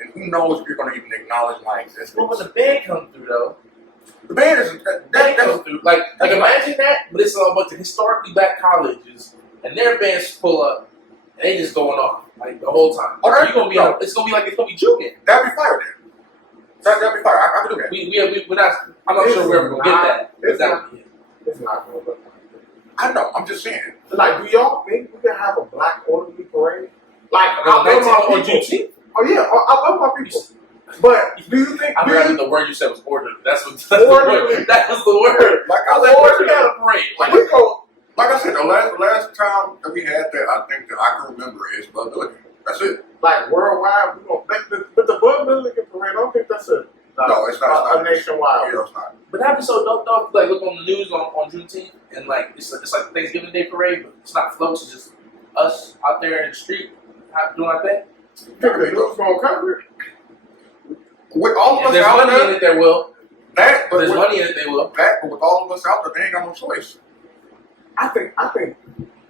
And who knows if you're going to even acknowledge my existence. Well, when the band comes through though, The band is that comes through. Like imagine that, but it's a bunch of historically black colleges, and their bands pull up, and they just going off like the whole time. Oh, You're gonna be, it's gonna be juking. that'd be fire then. That'd be fire. I can do that. We're not. I'm not sure we're ever gonna get that. It's That not. would be it. It's not gonna look like that. I know. I'm just saying. Like, do y'all think we can have a black orderly parade? Like, I On love my 19 or people. Juneteenth? Oh yeah, I love my people. But do you think? I do heard you- that the word you said was ordered. That's the word. That was the word. Like I I was said, like, where's we had a parade? like, Like, we go. Like I said, the last time that we had that, I think that I can remember is Bud Liquor. That's it. like worldwide, we gonna but the Bud Liquor parade. I don't think that's a No, it's not. a nationwide. Yeah, it's not. but that'd be so dope though. Like look on the news on Juneteenth, and like it's like Thanksgiving Day parade, but it's not floats. It's just us out there in the street doing our thing. Think the news gonna cover it? With all of If us there's out money in there, it, there will. that, If but there's with, money in it, they will. that, but with all of us out there, they ain't got no choice. I think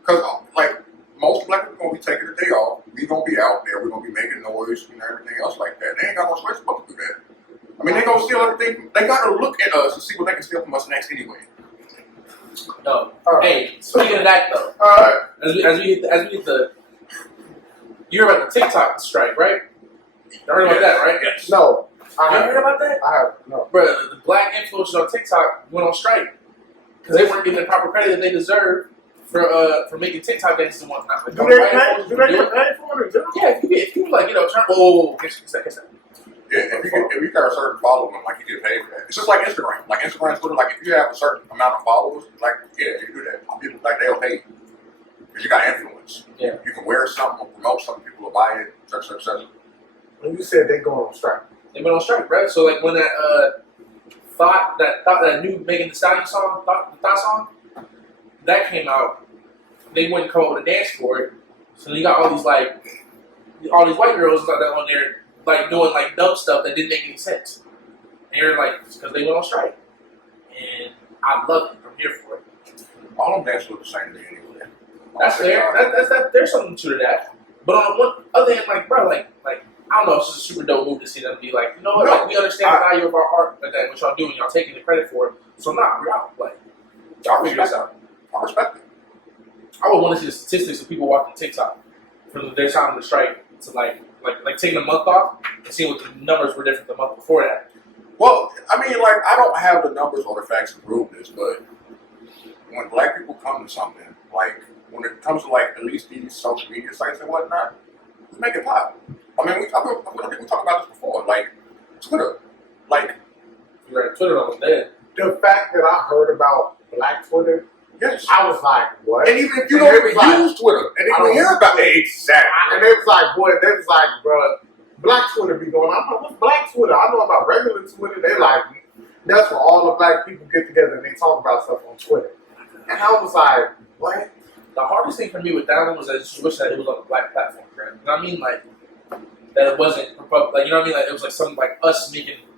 Because, like, most black people gonna be taking a day off. We gonna be out there. We're gonna be making noise and everything else like that. They ain't got no choice but to do that. I mean, they gonna steal everything. They gotta look at us and see what they can steal from us next anyway. No. All right. Hey, speaking of that though, All right. as we hit the, you hear about the TikTok strike, right? You heard about that, right? Yes. No. You heard about that? I have no. Bro, the black influencers on TikTok went on strike because they weren't getting the proper credit that they deserve for making TikTok dances and whatnot. Like, Do they get paid for it? Yeah, if you like, turn. Oh, catch that. Yeah, if you got a certain following, like you get paid for that. It's just like Instagram. Like Instagram's Twitter, like if you have a certain amount of followers, like yeah, you do that. People like they'll pay you because you got influence. Yeah. You can wear something or promote something, people will buy it, etc. When you said they going on strike. They went on strike, right? So like when that new Megan Thee Stallion song, the Thought song, that came out, they wouldn't come up with a dance for it. So you got all these white girls like that on there, like doing like dumb stuff that didn't make any sense. And you're like, because they went on strike, and I love it. I'm here for it. All them dances look the same to me anyway. That's fair. That's there's something to that. But on the one other hand, like bro, like I don't know, it's just a super dope move to see them be like, you know what, No, like we understand the value of our art, like that what y'all doing, y'all taking the credit for it. So nah, we're out. Like y'all figure this out. I respect it. I would want to see the statistics of people watching TikTok from their time on the strike to like taking a month off and seeing what the numbers were different the month before that. Well, I mean, like I don't have the numbers or the facts to prove this, but when black people come to something, like when it comes to like at least these social media sites and whatnot, we make it pop. I mean, I think we talked about this before, like Twitter. Like, You're right, Twitter was dead. The fact that I heard about Black Twitter, yes. I was like, what? And even if you don't even use Twitter, and even hear about it, exactly. And they was like, bro, Black Twitter be going. I'm like, what's Black Twitter? I know about regular Twitter. They like, that's where all the black people get together and they talk about stuff on Twitter. And I was like, what? The hardest thing for me with that one was I just wish that it was on a black platform, right? You know what I mean? Like that it wasn't like you know what I mean? Like it was like something like us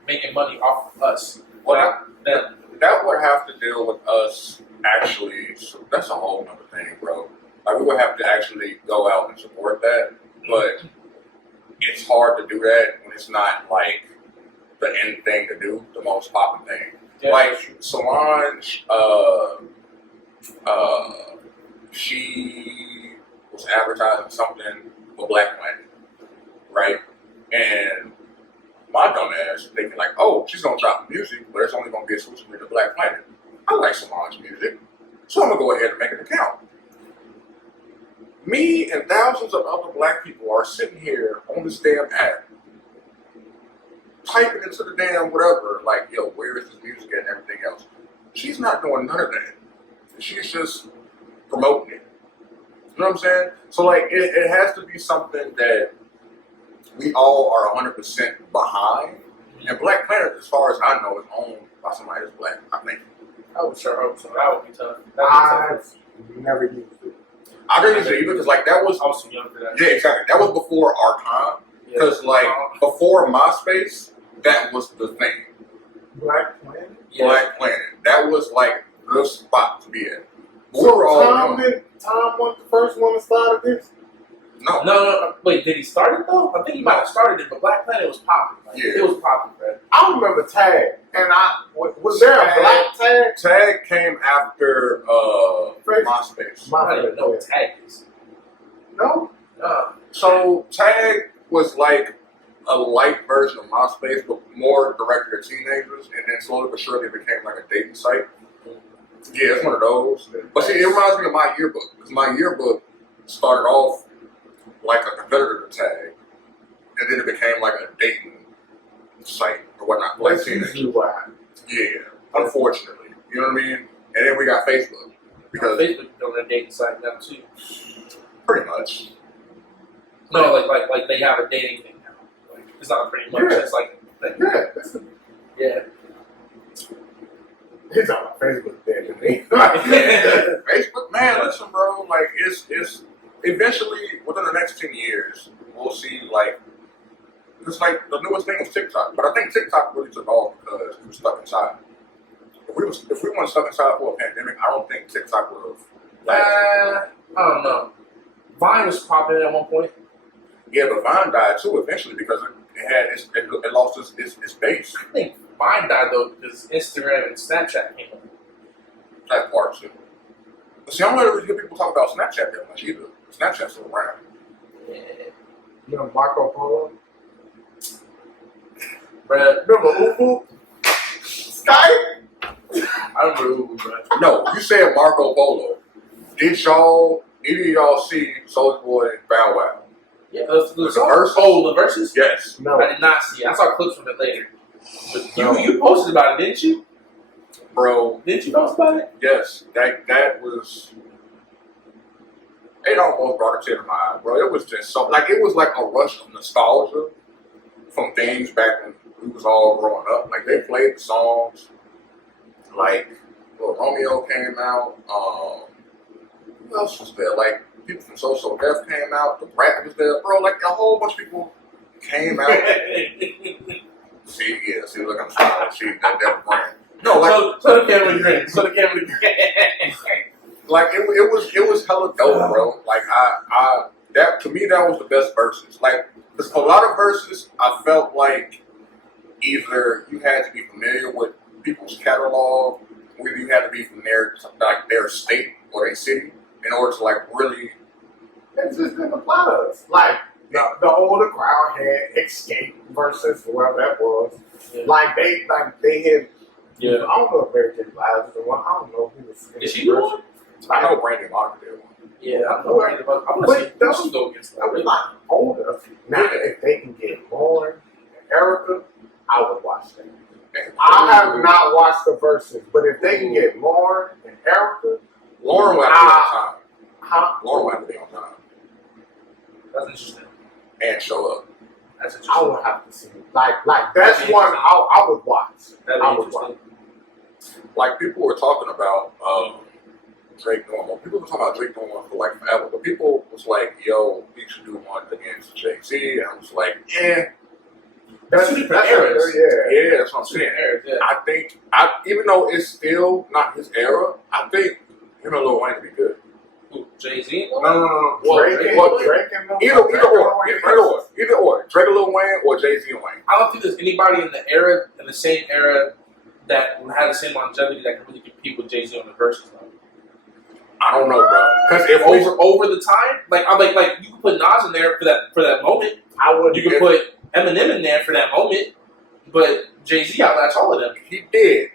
making money off of us. Well, that would have to deal with us actually. So that's a whole other thing, bro. Like we would have to actually go out and support that, but it's hard to do that when it's not like the end thing to do, the most popular thing. Yeah, like Solange, she was advertising something for Black Planet, right? And my dumb ass thinking like, oh, she's gonna drop music, but it's only gonna be exclusively to Black Planet. I like Solange music, so I'm gonna go ahead and make an account. Me and thousands of other black people are sitting here on this damn app, typing into the damn whatever, like, yo, where is this music and everything else. She's not doing none of that. She's just promoting it. You know what I'm saying? So, like, it has to be something that we all are 100% behind. And Black Planet, as far as I know, is owned by somebody that's black, I think. I would sure hope so. That would be tough. I've never used it. I didn't use it either because, like, that was... I was too young for that. Yeah, exactly. That was before our time. Because, like, before MySpace, that was the thing. Black Planet? Yeah. Black Planet. That was, like, the spot to be at. So Tom was the first one to start this? No. Wait, did he start it though? I think he might have started it, but Black Planet was popping. Like, Yeah. It was popping, man. I remember Tag. And was there a Black Tag? Tag came after MySpace. I don't even know what Tag is. No? So Tag was like a light version of MySpace, but more directed at teenagers, and then slowly but surely it became like a dating site. Yeah, it's one of those. But see, it reminds me of my yearbook, because my yearbook started off like a competitor to Tag, and then it became like a dating site or whatnot. Like That's usually what happened. yeah, unfortunately. You know what I mean? And then we got Facebook. Because Facebook on a dating site now too. pretty much. No, like they have a dating thing now. Like it's not pretty much. Yeah. It's like Yeah. He's on Facebook dead to me. Facebook, man, listen, bro. Like, it's eventually within the next 10 years, we'll see like it's like the newest thing was TikTok. But I think TikTok really took off because we were stuck inside. If we weren't stuck inside for a pandemic, I don't think TikTok would have lasted. I don't know. Vine was popular at one point. Yeah, but Vine died too eventually because it lost its base. I think Vine died though because Instagram and Snapchat came up. That part too. But see, I don't really hear people talk about Snapchat that much either. Snapchat's still around. Yeah. You know Marco Polo? Bruh. Remember Ubu? Skype? I remember Ubu, bruh. No, you said Marco Polo. Did either of y'all see Soulja Boy and Bow Wow? Yeah, the verses? Oh, the verses? Yes. No. I did not see it. I saw clips from it later. But No. you posted about it, didn't you? Bro, Didn't you post about it? yes. That was... It almost brought a tear to my eye, bro. It was just so... Like, it was like a rush of nostalgia from things back when we was all growing up. Like, they played the songs. Like, Lil Romeo came out. Who else was there? Like, people from So So Def came out. The Brat was there, bro. Like, a whole bunch of people came out. See, look, I'm smiling. See, that brand. No, like, so the camera grin. So the camera grin. like it was hella dope, bro. Like, that to me, that was the best verses. Like, because a lot of verses, I felt like either you had to be familiar with people's catalog, or you had to be from their state or their city in order to like really. It just didn't apply to us. Like, the older crowd had Escape versus whoever that was. Yeah. Like they had. Yeah. I don't know if Mary J. Blige was the one. I don't know who was. Is she the one? I know Brandy Monica did one. Yeah, I know right about. I want to see those go against I was like older. Now, if they can get Lauren and Erica, I would watch that. I have not watched the verses, but if they can get Lauren and Erica, Lauren would have to be on time. huh? Lauren would have to be on time That's interesting. and show up. That's I interesting. would have to see. Like that's one I would watch. That'd I be would interesting. watch. Like, people were talking about Drake doing one. People were talking about Drake doing one for like forever, but people was like, "Yo, he should do one against Jay-Z," and I was like, That's two different eras. yeah, that's what I'm saying." Yeah. I think, even though it's still not his era, I think him and Lil Wayne would be good. Who, Jay-Z? No. Drake and Either or. Drake and Lil Wayne or Jay-Z and Wayne. I don't think there's anybody in the same era that would have the same longevity that can really compete with Jay-Z on the verses. Though. I don't know, bro. Because if over the time, like you could put Nas in there for that moment. I would. You could put Eminem in there for that moment, but Jay-Z outlasts all of them. He did.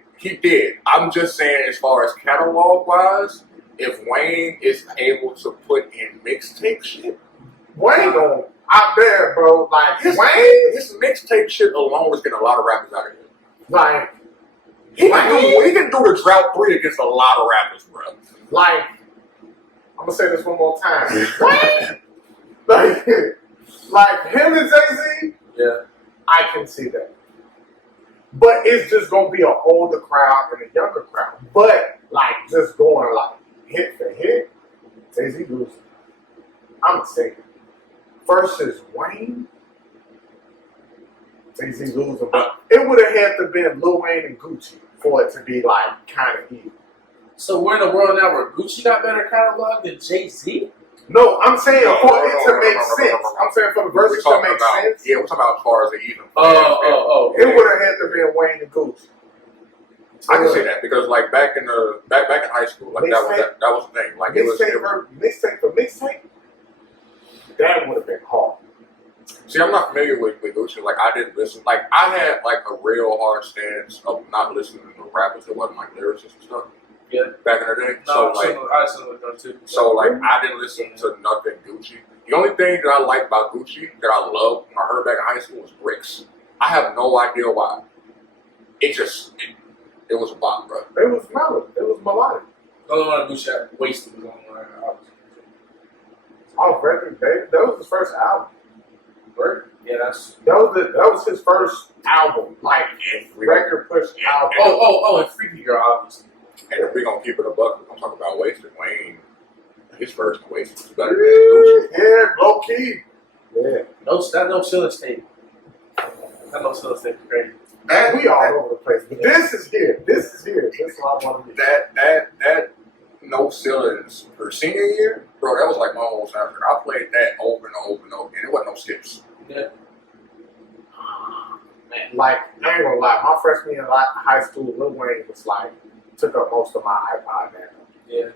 I'm just saying, as far as catalog wise, if Wayne is able to put in mixtape shit, Wayne going out there, bro. Like his mixtape shit alone is getting a lot of rappers out of here. like He can do the Drought 3 against a lot of rappers, bro. like I'm gonna say this one more time. like him and Jay-Z, Yeah. I can see that. But it's just gonna be an older crowd and a younger crowd. But like just going like hit for hit, Jay-Z losing. I'm saying versus Wayne, Jay-Z losing. But it would have had to been Lil Wayne and Gucci for it to be like kind of even. So we're in a world now where Gucci got better catalog than Jay-Z? No, I'm saying for it to make sense. I'm saying for the verses to make sense. Yeah, we're talking about as far as the even. It would have had to be Wayne and Gucci. I can say that because like back in high school, like that was the thing. Like mixtape for mixtape, that would have been hard. See, I'm not familiar with Gucci. Like, I didn't listen. Like, I had like a real hard stance of not listening to rappers that wasn't like lyricists and stuff. Yeah. Back in the day. No, so like, I listen to them too. So like, I didn't listen to nothing Gucci. The only thing that I liked about Gucci that I loved when I heard back in high school was Bricks. I have no idea why. It was a bop, bro. It was melodic. It was melodic. The only one Gucci had wasted was on Oh, Record Baby. That was his first album. Right? Yeah, that was his first album. Like record push album. And Freaky Girl, obviously. And if we're gonna keep it a buck, we're gonna talk about Wasted. Wayne, his version of Wasted was better than Gucci. Yeah, low key. Yeah. No ceiling state. That no ceiling state is crazy. And we all over the place. But this is here. This is what I want to do. That No Ceilings for senior year, bro, that was like my whole soundtrack. I played that over and over and over again. It wasn't no skips. Yeah. Man, like, I ain't gonna lie, my freshman year in high school, Lil Wayne was like, took up most of my iPod now. Yeah.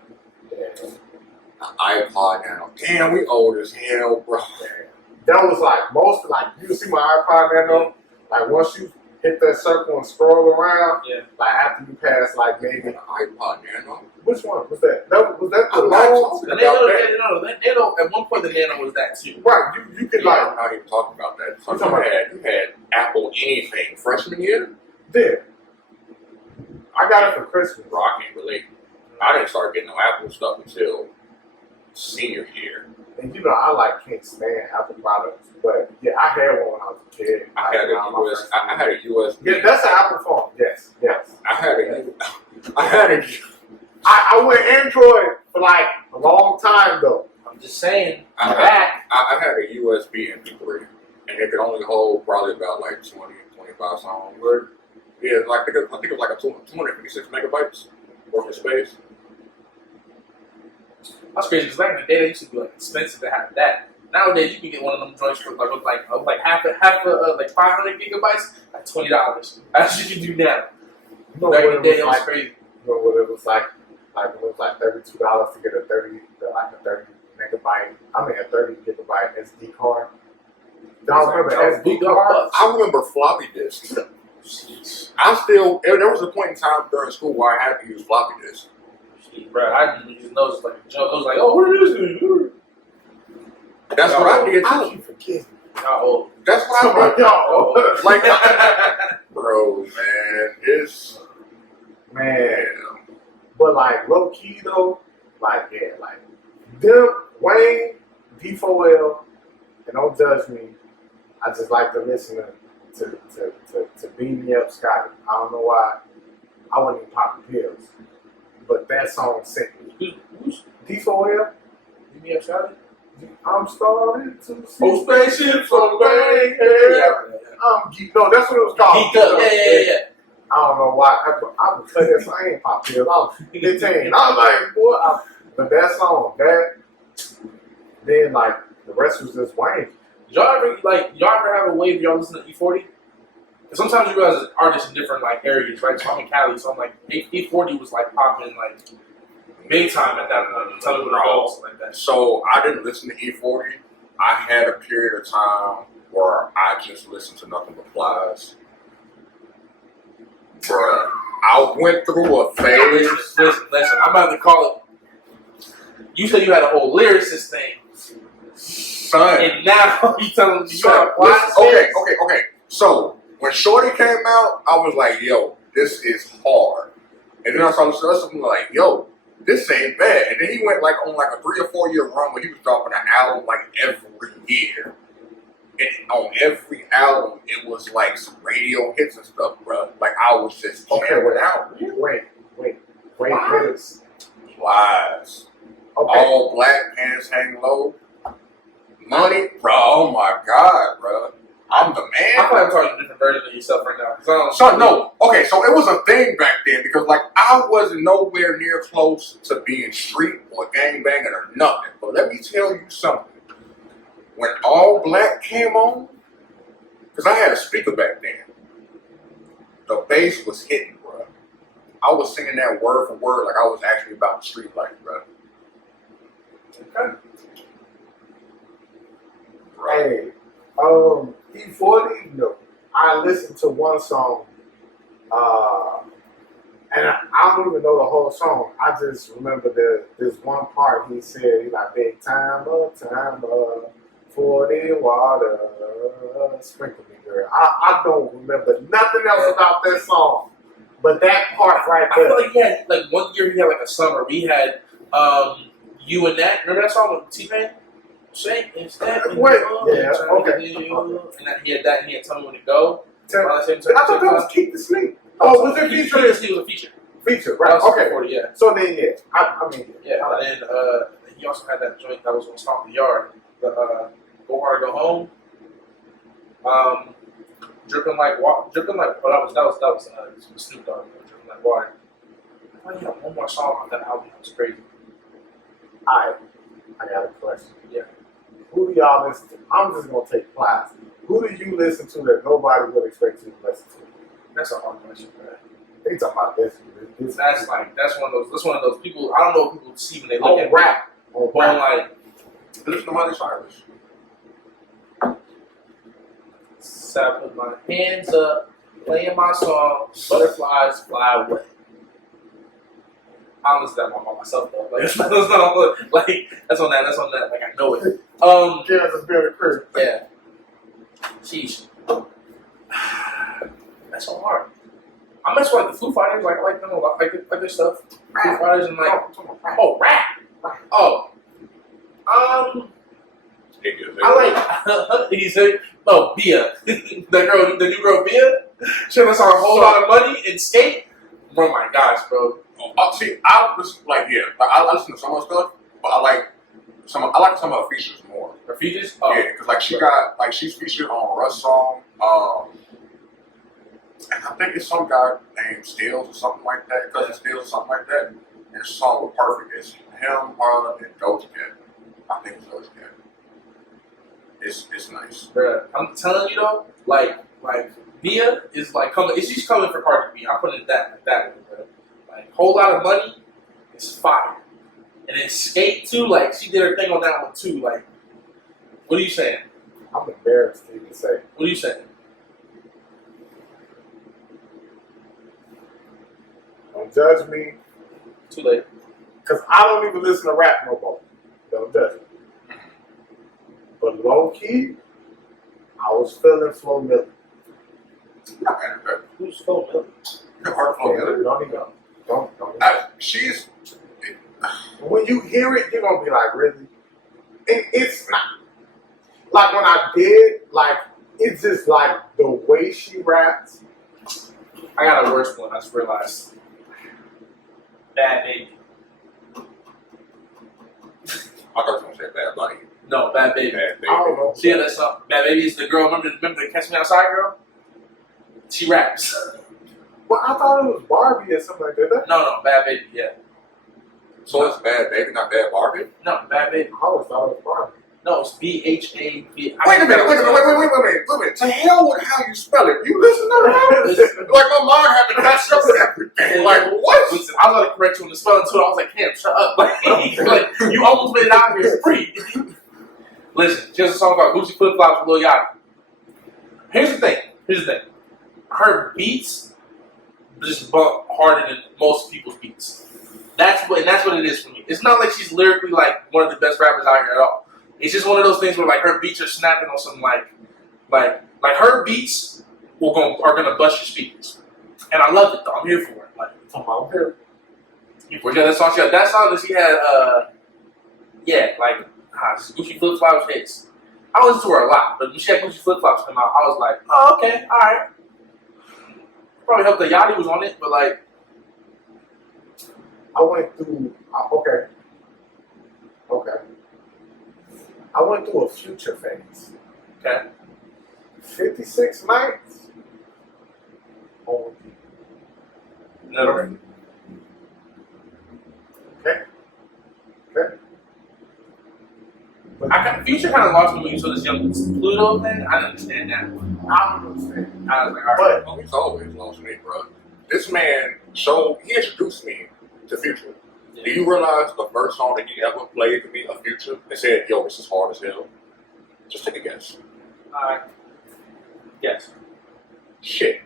iPod now. Damn, we old as hell, bro. Yeah. That was like, most, like, you see my iPod now, like, once you hit that circle and scroll around. Yeah. Like after you pass, like maybe iPod Nano. which one was that? Was that the I'm not long? talking The about Nano, that. the Nano, at one point the Nano was that too. Right, you could Yeah, like I'm not even talking about that. So You talking you had Apple anything freshman year? did. I got it for Christmas. Bro, I can't relate. I didn't start getting no Apple stuff until senior year. And you know, can't stand Apple products. But yeah, I had one when I was a kid. I had a USB. Yeah, that's an Apple phone. Yes. I went Android for like a long time though. I'm just saying. I had a USB MP3, and it could only hold probably about like 20, 25 songs. Yeah, like I think it was like a 256 megabytes worth of space. That's crazy because back in the day, they used to be like expensive to have that. Nowadays, you can get one of them joints for like half like 500 gigabytes at $20. That's what you can do now. You know Back what in the day, it it was was like? crazy. You know what it was like? Like when it was like $32 to get a 30 gigabyte SD card. Y'all remember SD cards? I remember floppy disks. There was a point in time during school where I had to use floppy disks. Bro, I didn't use those like a joke. I was like, oh, what is this? That's what I did I too. keep forgetting. Oh, That's what I did. Y'all. Like, bro, man, it's Man. But like low key though, like them, Wayne, D4L, and don't judge me. I just like to listen to Beam Me Up Scotty. I don't know why. I wasn't even popping pills. But that song sent me. who's D4L, Beam Me Up Scotty? I'm starting to see Oh, spaceships on rain. No, that's what it was called. Geeked up. Yeah. I don't know why. I would cut that song. I ain't pop pills. I was 15. I was like, boy, but that song, then like the rest was just Wayne. Y'all ever have a wave y'all listen to E40? Sometimes you guys are artists in different like areas, right? So I'm in Cali, so I'm like E40 was like popping like big time at that point. Tell me what it goes like that. So I didn't listen to E40. I had a period of time where I just listened to nothing but flies. Bruh, I went through a phase. Listen. I'm about to call it. You said you had a whole lyricist thing, Son. and now you telling me you Son, got a fly okay. So when Shorty came out, I was like, yo, this is hard. And then I started listening to something like, yo, this ain't bad. And then he went like on like a 3 or 4 year run where he was dropping an album like every year. And on every album, it was like some radio hits and stuff, bro. Like I was just jamming out. Wait. Liz. Flies. Okay. All black, pants hang low. Money, bro. Oh my God, bro. I'm the I man. feel like I'm talking a different version of yourself right now. So no, okay, so it was a thing back then because like I wasn't nowhere near close to being street or gangbanging or nothing. But let me tell you something. When All Black came on, because I had a speaker back then, the bass was hitting, bro. I was singing that word for word like I was actually about the street life, bro. Okay. Hey, E40, no. I listened to one song, and I don't even know the whole song. I just remember this one part he said, he like, big time, for the water, sprinkle me, girl. I don't remember nothing else about that song, but that part right I there. feel like he had like one year he had like a summer. We had You and That. Remember that song with T-Pain? Shake and step. Wait, yeah, okay. And then he had that, and he had Tell Me When to Go. I thought that was Keep the Sleep. Oh, was it feature? He was a feature. Feature, right? Okay. 40, yeah. So then, yeah. I mean, Yeah, and then he also had that joint that was on Stomp the Yard. The Go Hard or Go Home. Dripping Like Water. Dripping Like, oh, that was Snoop Dogg. Dripping Like Water. I thought he had one more song on that album. That was crazy. I got a question. Yeah. Who do y'all listen to? I'm just gonna take Plies. Who do you listen to that nobody would expect you to listen to? That's a hard question, man. They talking about this. That's one of those people. I don't know what people see when they look at rap. me. Going like, Listen to Miley Cyrus. so I put my hands up. playing my song, Butterflies Fly Away. I don't listen to that by myself though. Like, that's not like that's on that. Like I know it. Kansas Bear Crew. Yeah. Sheesh. That's so hard. I mess with like the Foo Fighters. Like I like them a lot. Like their stuff. Foo Fighters and like rap. Oh. I like. He said, "Oh, Bia, the new girl Bia. She was on a whole lot of money and skate. Oh my gosh, bro. See, I was like, I listen to some of her stuff, but I like some of her features more. Her features? Oh. Yeah, because like she's featured on Russ song, and I think it's some guy named Stills or something like that, Cousin Stills or something like that. And the song was perfect. It's him, her, and Doja Cat. I think it's Doja Cat. It's nice. Bruh, I'm telling you though, like Bia is like coming. She's coming for Cardi B. I'm putting it that way, bro. Like whole lot of money is fire, and then Skate too. Like she did her thing on that one too. Like, what are you saying? I'm embarrassed to even say. What are you saying? Don't judge me. Too late. Because I don't even listen to rap no more. Don't judge me. But low key, I was feeling Flo Milli. Who's Flo Milli? Her Flo Milli. Don't even. Don't. She's. When you hear it, you're gonna be like, really? And it's not. Like when I did, like it's just like the way she raps. I got a worse one. I just realized. Bad Baby. I thought you were gonna say Bad Bunny. No, Bad Baby. Bad Baby. I don't know. She had that song. Bad Baby is the girl. Remember the Catch Me Outside girl? She raps. Well, I thought it was Barbie or something like that. No, Bad Baby. Yeah. So it's Bad Baby, not Bad Barbie? No, Bad Baby. I always thought it was Barbie. No, it's BHAB. Wait a minute. To hell with how you spell it. You listen to that? Like my mind had to catch up with everything. Like what? Listen, I was gonna correct you on the spelling too. I was like, Cam, shut up. Like you almost made it out here free. Listen, she has a song about Gucci flip flops with Lil Yachty. Here's the thing. Her beats just bump harder than most people's beats. That's what it is for me. It's not like she's lyrically like one of the best rappers out here at all. It's just one of those things where like her beats are snapping on some like her beats are gonna bust your speakers, and I love it though. I'm here for it. Like I'm here. you forget that song. She had that song that she had. Gucci flip flops hits. I listen to her a lot, but when she had Gucci flip flops come out, I was like, oh okay, all right. Probably helped that Yachty was on it, but like. I went through. Okay. I went through a Future phase. Okay. 56 nights. Oh. Never. Okay. But Future kind of lost me when you saw this young Pluto thing. I didn't understand that one. I don't understand. I was like, all right. He's always lost me, bro. This man he introduced me to Future. Yeah. Do you realize the first song that he ever played to me of Future and said, yo, this is hard as hell? Just take a guess. Yes. Shit.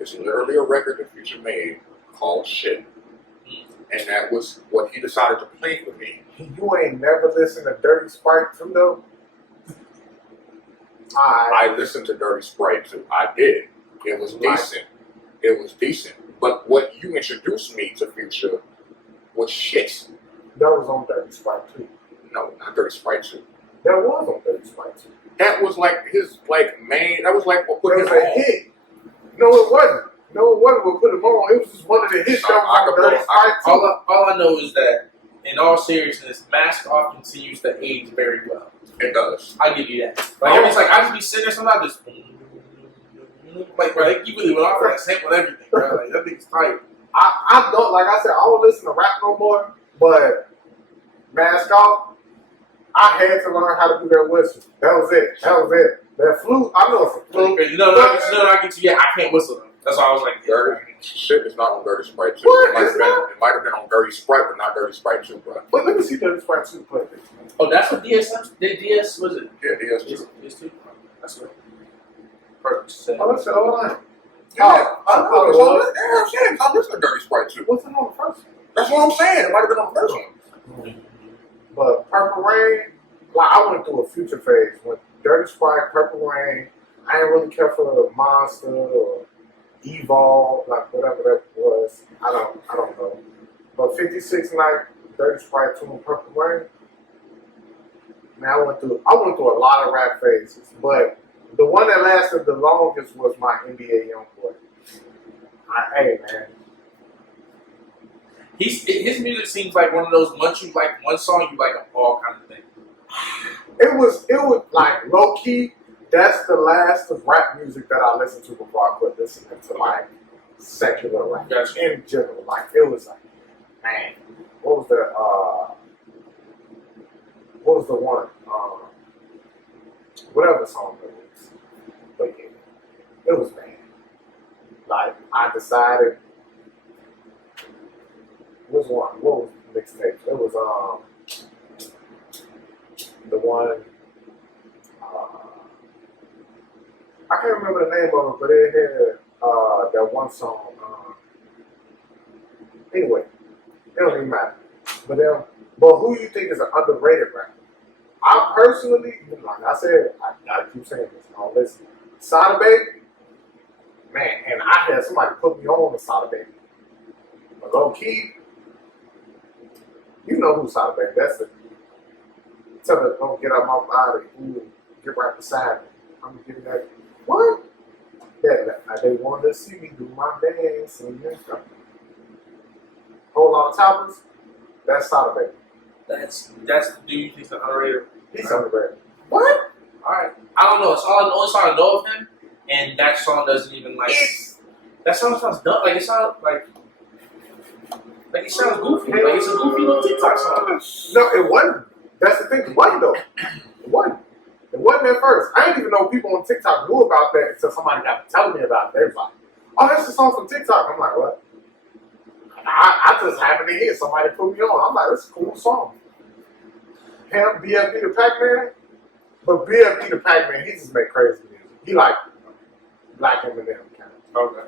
It's literally a record that Future made called Shit. And that was what he decided to play for me. You ain't never listened to Dirty Sprite 2 though? I listened to Dirty Sprite too. I did. It was decent. But what you introduced me to Future was shit. That was on Dirty Sprite 2. No, not Dirty Sprite 2. That was on Dirty Sprite 2. That was like his main. That was like what put It him was a on. hit. No, it wasn't. What put him on. It was just one of the hits that was on Dirty Sprite 2. All I know is that, in all seriousness, Mask Off continues to age very well. It does. I'll give you that. Like, every time I just be sitting there sometimes, just like, bro, they keep really went off that sample and everything, bro. Like, that thing's tight. I don't, like I said, I don't listen to rap no more, but Mask Off, I had to learn how to do that whistle. That was it. That flute, I know it's a flute. No, I get you. Yeah, I can't whistle though. That's why I was like, Dirty shit is not on Dirty Sprite 2. What? It might have been on Dirty Sprite, but not Dirty Sprite 2, bro. Wait, let me see Dirty Sprite 2 play this. oh, that's what DS was it? Yeah, DS2. DS2? That's right. Perks. Oh, that's the old line. Yeah, I know. was. Yeah, I'm saying, I listen to Dirty Sprite too. Wasn't on the first one. That's what I'm saying. It might have been on the first one. But Purple Rain, like I went through a future phase when Dirty Sprite, Purple Rain. I didn't really care for Monster or Evolve, like whatever that was. I don't know. But 56 Night, Dirty Sprite 2, and Purple Rain. Man, I went through a lot of rap phases, but the one that lasted the longest was my NBA Youngboy. Hey man, His music seems like one of those once you like one song, you like them all kind of thing. it was like low key. That's the last of rap music that I listened to before I quit listening to like secular rap Gotcha. in general. Like it was like, man, what was the one? Whatever song it was, but yeah, it was bad. Like I decided, what was the mixtape? It was the one. I can't remember the name of it, but it had that one song. Anyway, it don't even matter. But who you think is an underrated rapper? I personally, like I said, I gotta keep saying this. Now listen, Sada Baby, man, and I had somebody put me on to Sada Baby. But low key, you know who Sada Baby. That's it. Tell her don't get out my body. Ooh, get right beside me. I'm gonna give you that. What? Yeah, they wanted to see me do my dance and stuff. Whole lot of toppers. That's Sada Baby. That's do you think the underrated? He's underrated. What? Alright. I don't know. It's all the only song I know of him, and that song doesn't even like that song sounds dumb. Like it sounds like it sounds goofy. Like it's a goofy little TikTok song. No, it wasn't. That's the thing. It wasn't though. It wasn't. It wasn't at first. I didn't even know people on TikTok knew about that until somebody got to tell me about it. They was like, "Oh, that's a song from TikTok." I'm like, "What?" I just happened to hear somebody put me on. I'm like, "This is a cool song." Him, BFB the Pac-Man, but BFB the Pac-Man, he just make crazy music. He like Black Eminem kind of. Okay.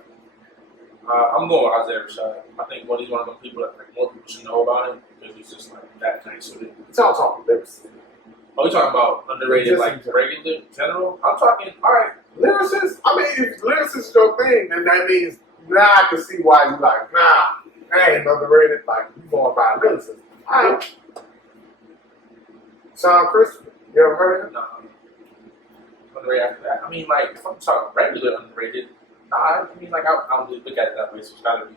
I'm going with Isaiah Rashad. I think he's one of those people that like more people should know about him because he's just like that kind of suited. It's all talking lyrics. Oh, you talking about underrated, Just like in regular, general? I'm talking, all right. Lyricist? I mean, if lyricist is your thing, then that means now I can see why you like, nah, that ain't underrated. Like, you going by a lyricist. All right. Sean Christopher, you ever heard of him? Nah, underrated after that. I mean, like, if I'm talking regular underrated, nah, I mean, like, I don't really look at it that way, so it's gotta be.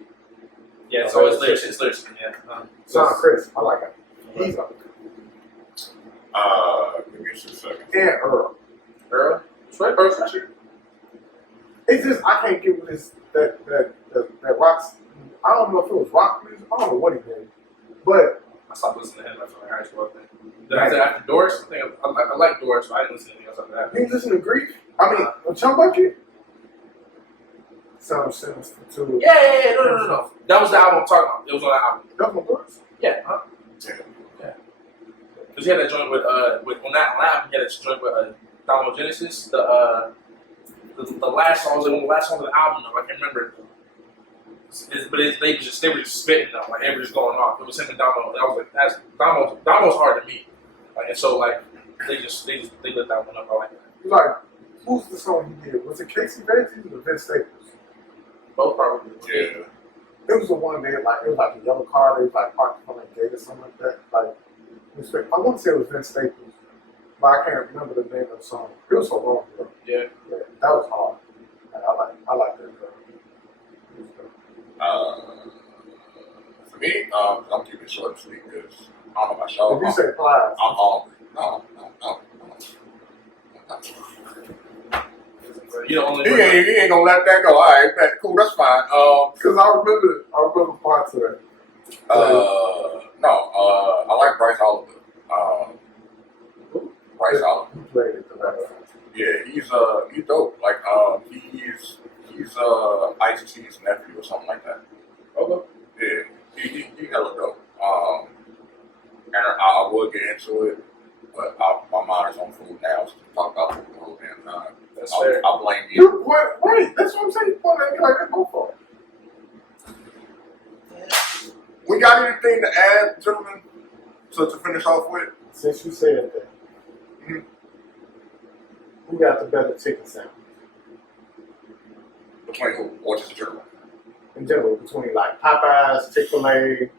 Yeah, it's always lyrics. It's lyrics, yeah. Sean Chris, I like him. He's up. Give me 2 seconds. And Earl. Earl? Sweat, Earl Sweatshirt? It's just, I can't get with this, that rocks. I don't know if it was rock music. I don't know what he did. But I stopped listening to him after high school, I think. Then after Doris, I think I like Doris, but I didn't listen to anything else after that. you listen to Grief? I mean, Chum Bucket? Sound Sinister too. Yeah, no. That was the album I'm talking about. It was on that album. That's my Doris? Yeah, huh? Yeah. Because he had that joint with on that album, he had that joint with Domo Genesis. The last song was one of the last songs of the album, though. I can't remember. They were just spitting though, like they were just going off. It was him and Domo. And I was like, Domo's hard to meet. Like, and so like they lit that one up. I like that. Like, who's the song he did? Was it Casey Veggies or Vince Staples? Both probably. Yeah. It was the one they had, like, it was like a yellow car, they was like parked on a gate or something like that. Like, I want to say it was Vince Staples, but I can't remember the name of the song. It was so long ago. Yeah. That was hard. I like that girl. For me, I'm keeping it short and sweet because I don't know about y'all. If you say Plies, I'm hungry. No. You the only He ain't gonna let that go. All right, cool, that's fine. because I remember parts of that. I like Bryce Oliver. Bryce Oliver. He played it the last time. Yeah, he's dope. Like he's Ice-T's nephew or something like that. Okay. Yeah, he hella dope. And I would get into it, but my mind is on food now, so talk about food the whole damn time. That's fair. I blame you. You wait. That's what I'm saying. You point at me like that. Go for it. We got anything to add, gentlemen, to finish off with? Since you said that, who got the better chicken sandwich? Between who? Or just in general? In general, between like Popeyes, Chick-fil-A.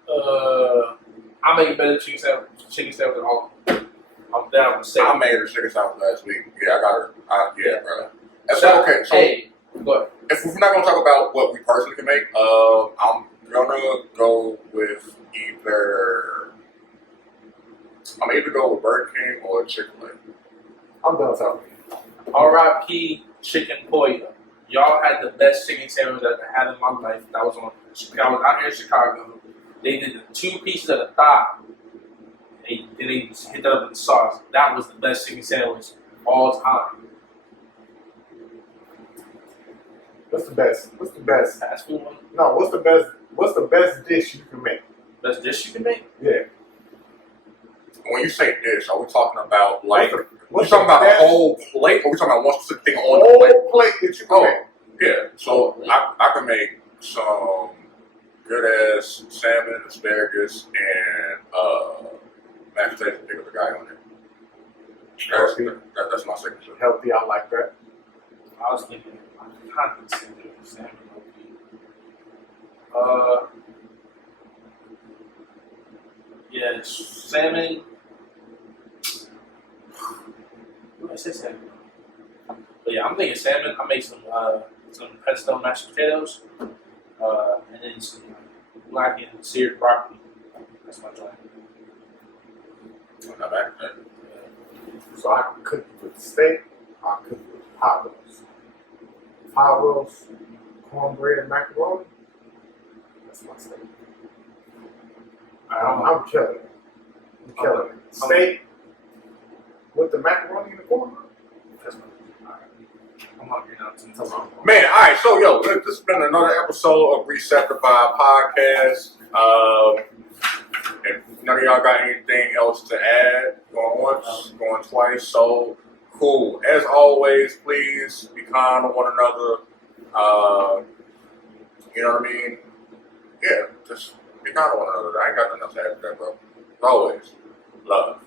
I make a better chicken sandwich than all of them. I'm down with I saying. made a chicken sandwich last week. Yeah, I got her. Yeah, bro. That's So, okay. So hey, go ahead. if we're not gonna talk about what we personally can make, I'm gonna go with I'm either go with Burger King or Chick-fil-A. I'm done talking. R.I.P. Chicken Pollo. Y'all had the best chicken sandwich that I had in my life. That was I was out here in Chicago. They did the 2 pieces at a thigh. They just hit that up in the sauce. That was the best chicken sandwich all time. What's the best? What's the best? Fast food one. No, what's the best? What's the best dish you can make? Best dish you can make? Yeah. When you say dish, are we talking about like? What's you talking the about best a whole plate, or we talking about one specific thing on the whole plate? plate that you can make? Yeah. So I can make some good ass salmon, asparagus, and mashed potatoes and pick up the guy on it. That's my signature. Healthy, I like that. I was thinking, I'm kind of thinking salmon. Yeah, salmon. What did I say salmon? But yeah, I'm thinking salmon. I make some pesto mashed potatoes, and then some black and seared broccoli. That's my joint. Not bad. So I can cook it with steak. I cook it with pot roast. Pot roast, cornbread, and macaroni. That's my steak. I'm killing it. I'm killing it. Steak with the macaroni and the cornbread. That's my I'm hungry now too. Man, all right. So yo, this has been another episode of Reset the Vibe podcast. If none of y'all got anything else to add, going once, going twice, so cool. As always, please be kind to one another. You know what I mean? Yeah, just be kind to one another. I ain't got nothing else to add to that, bro. As always, love.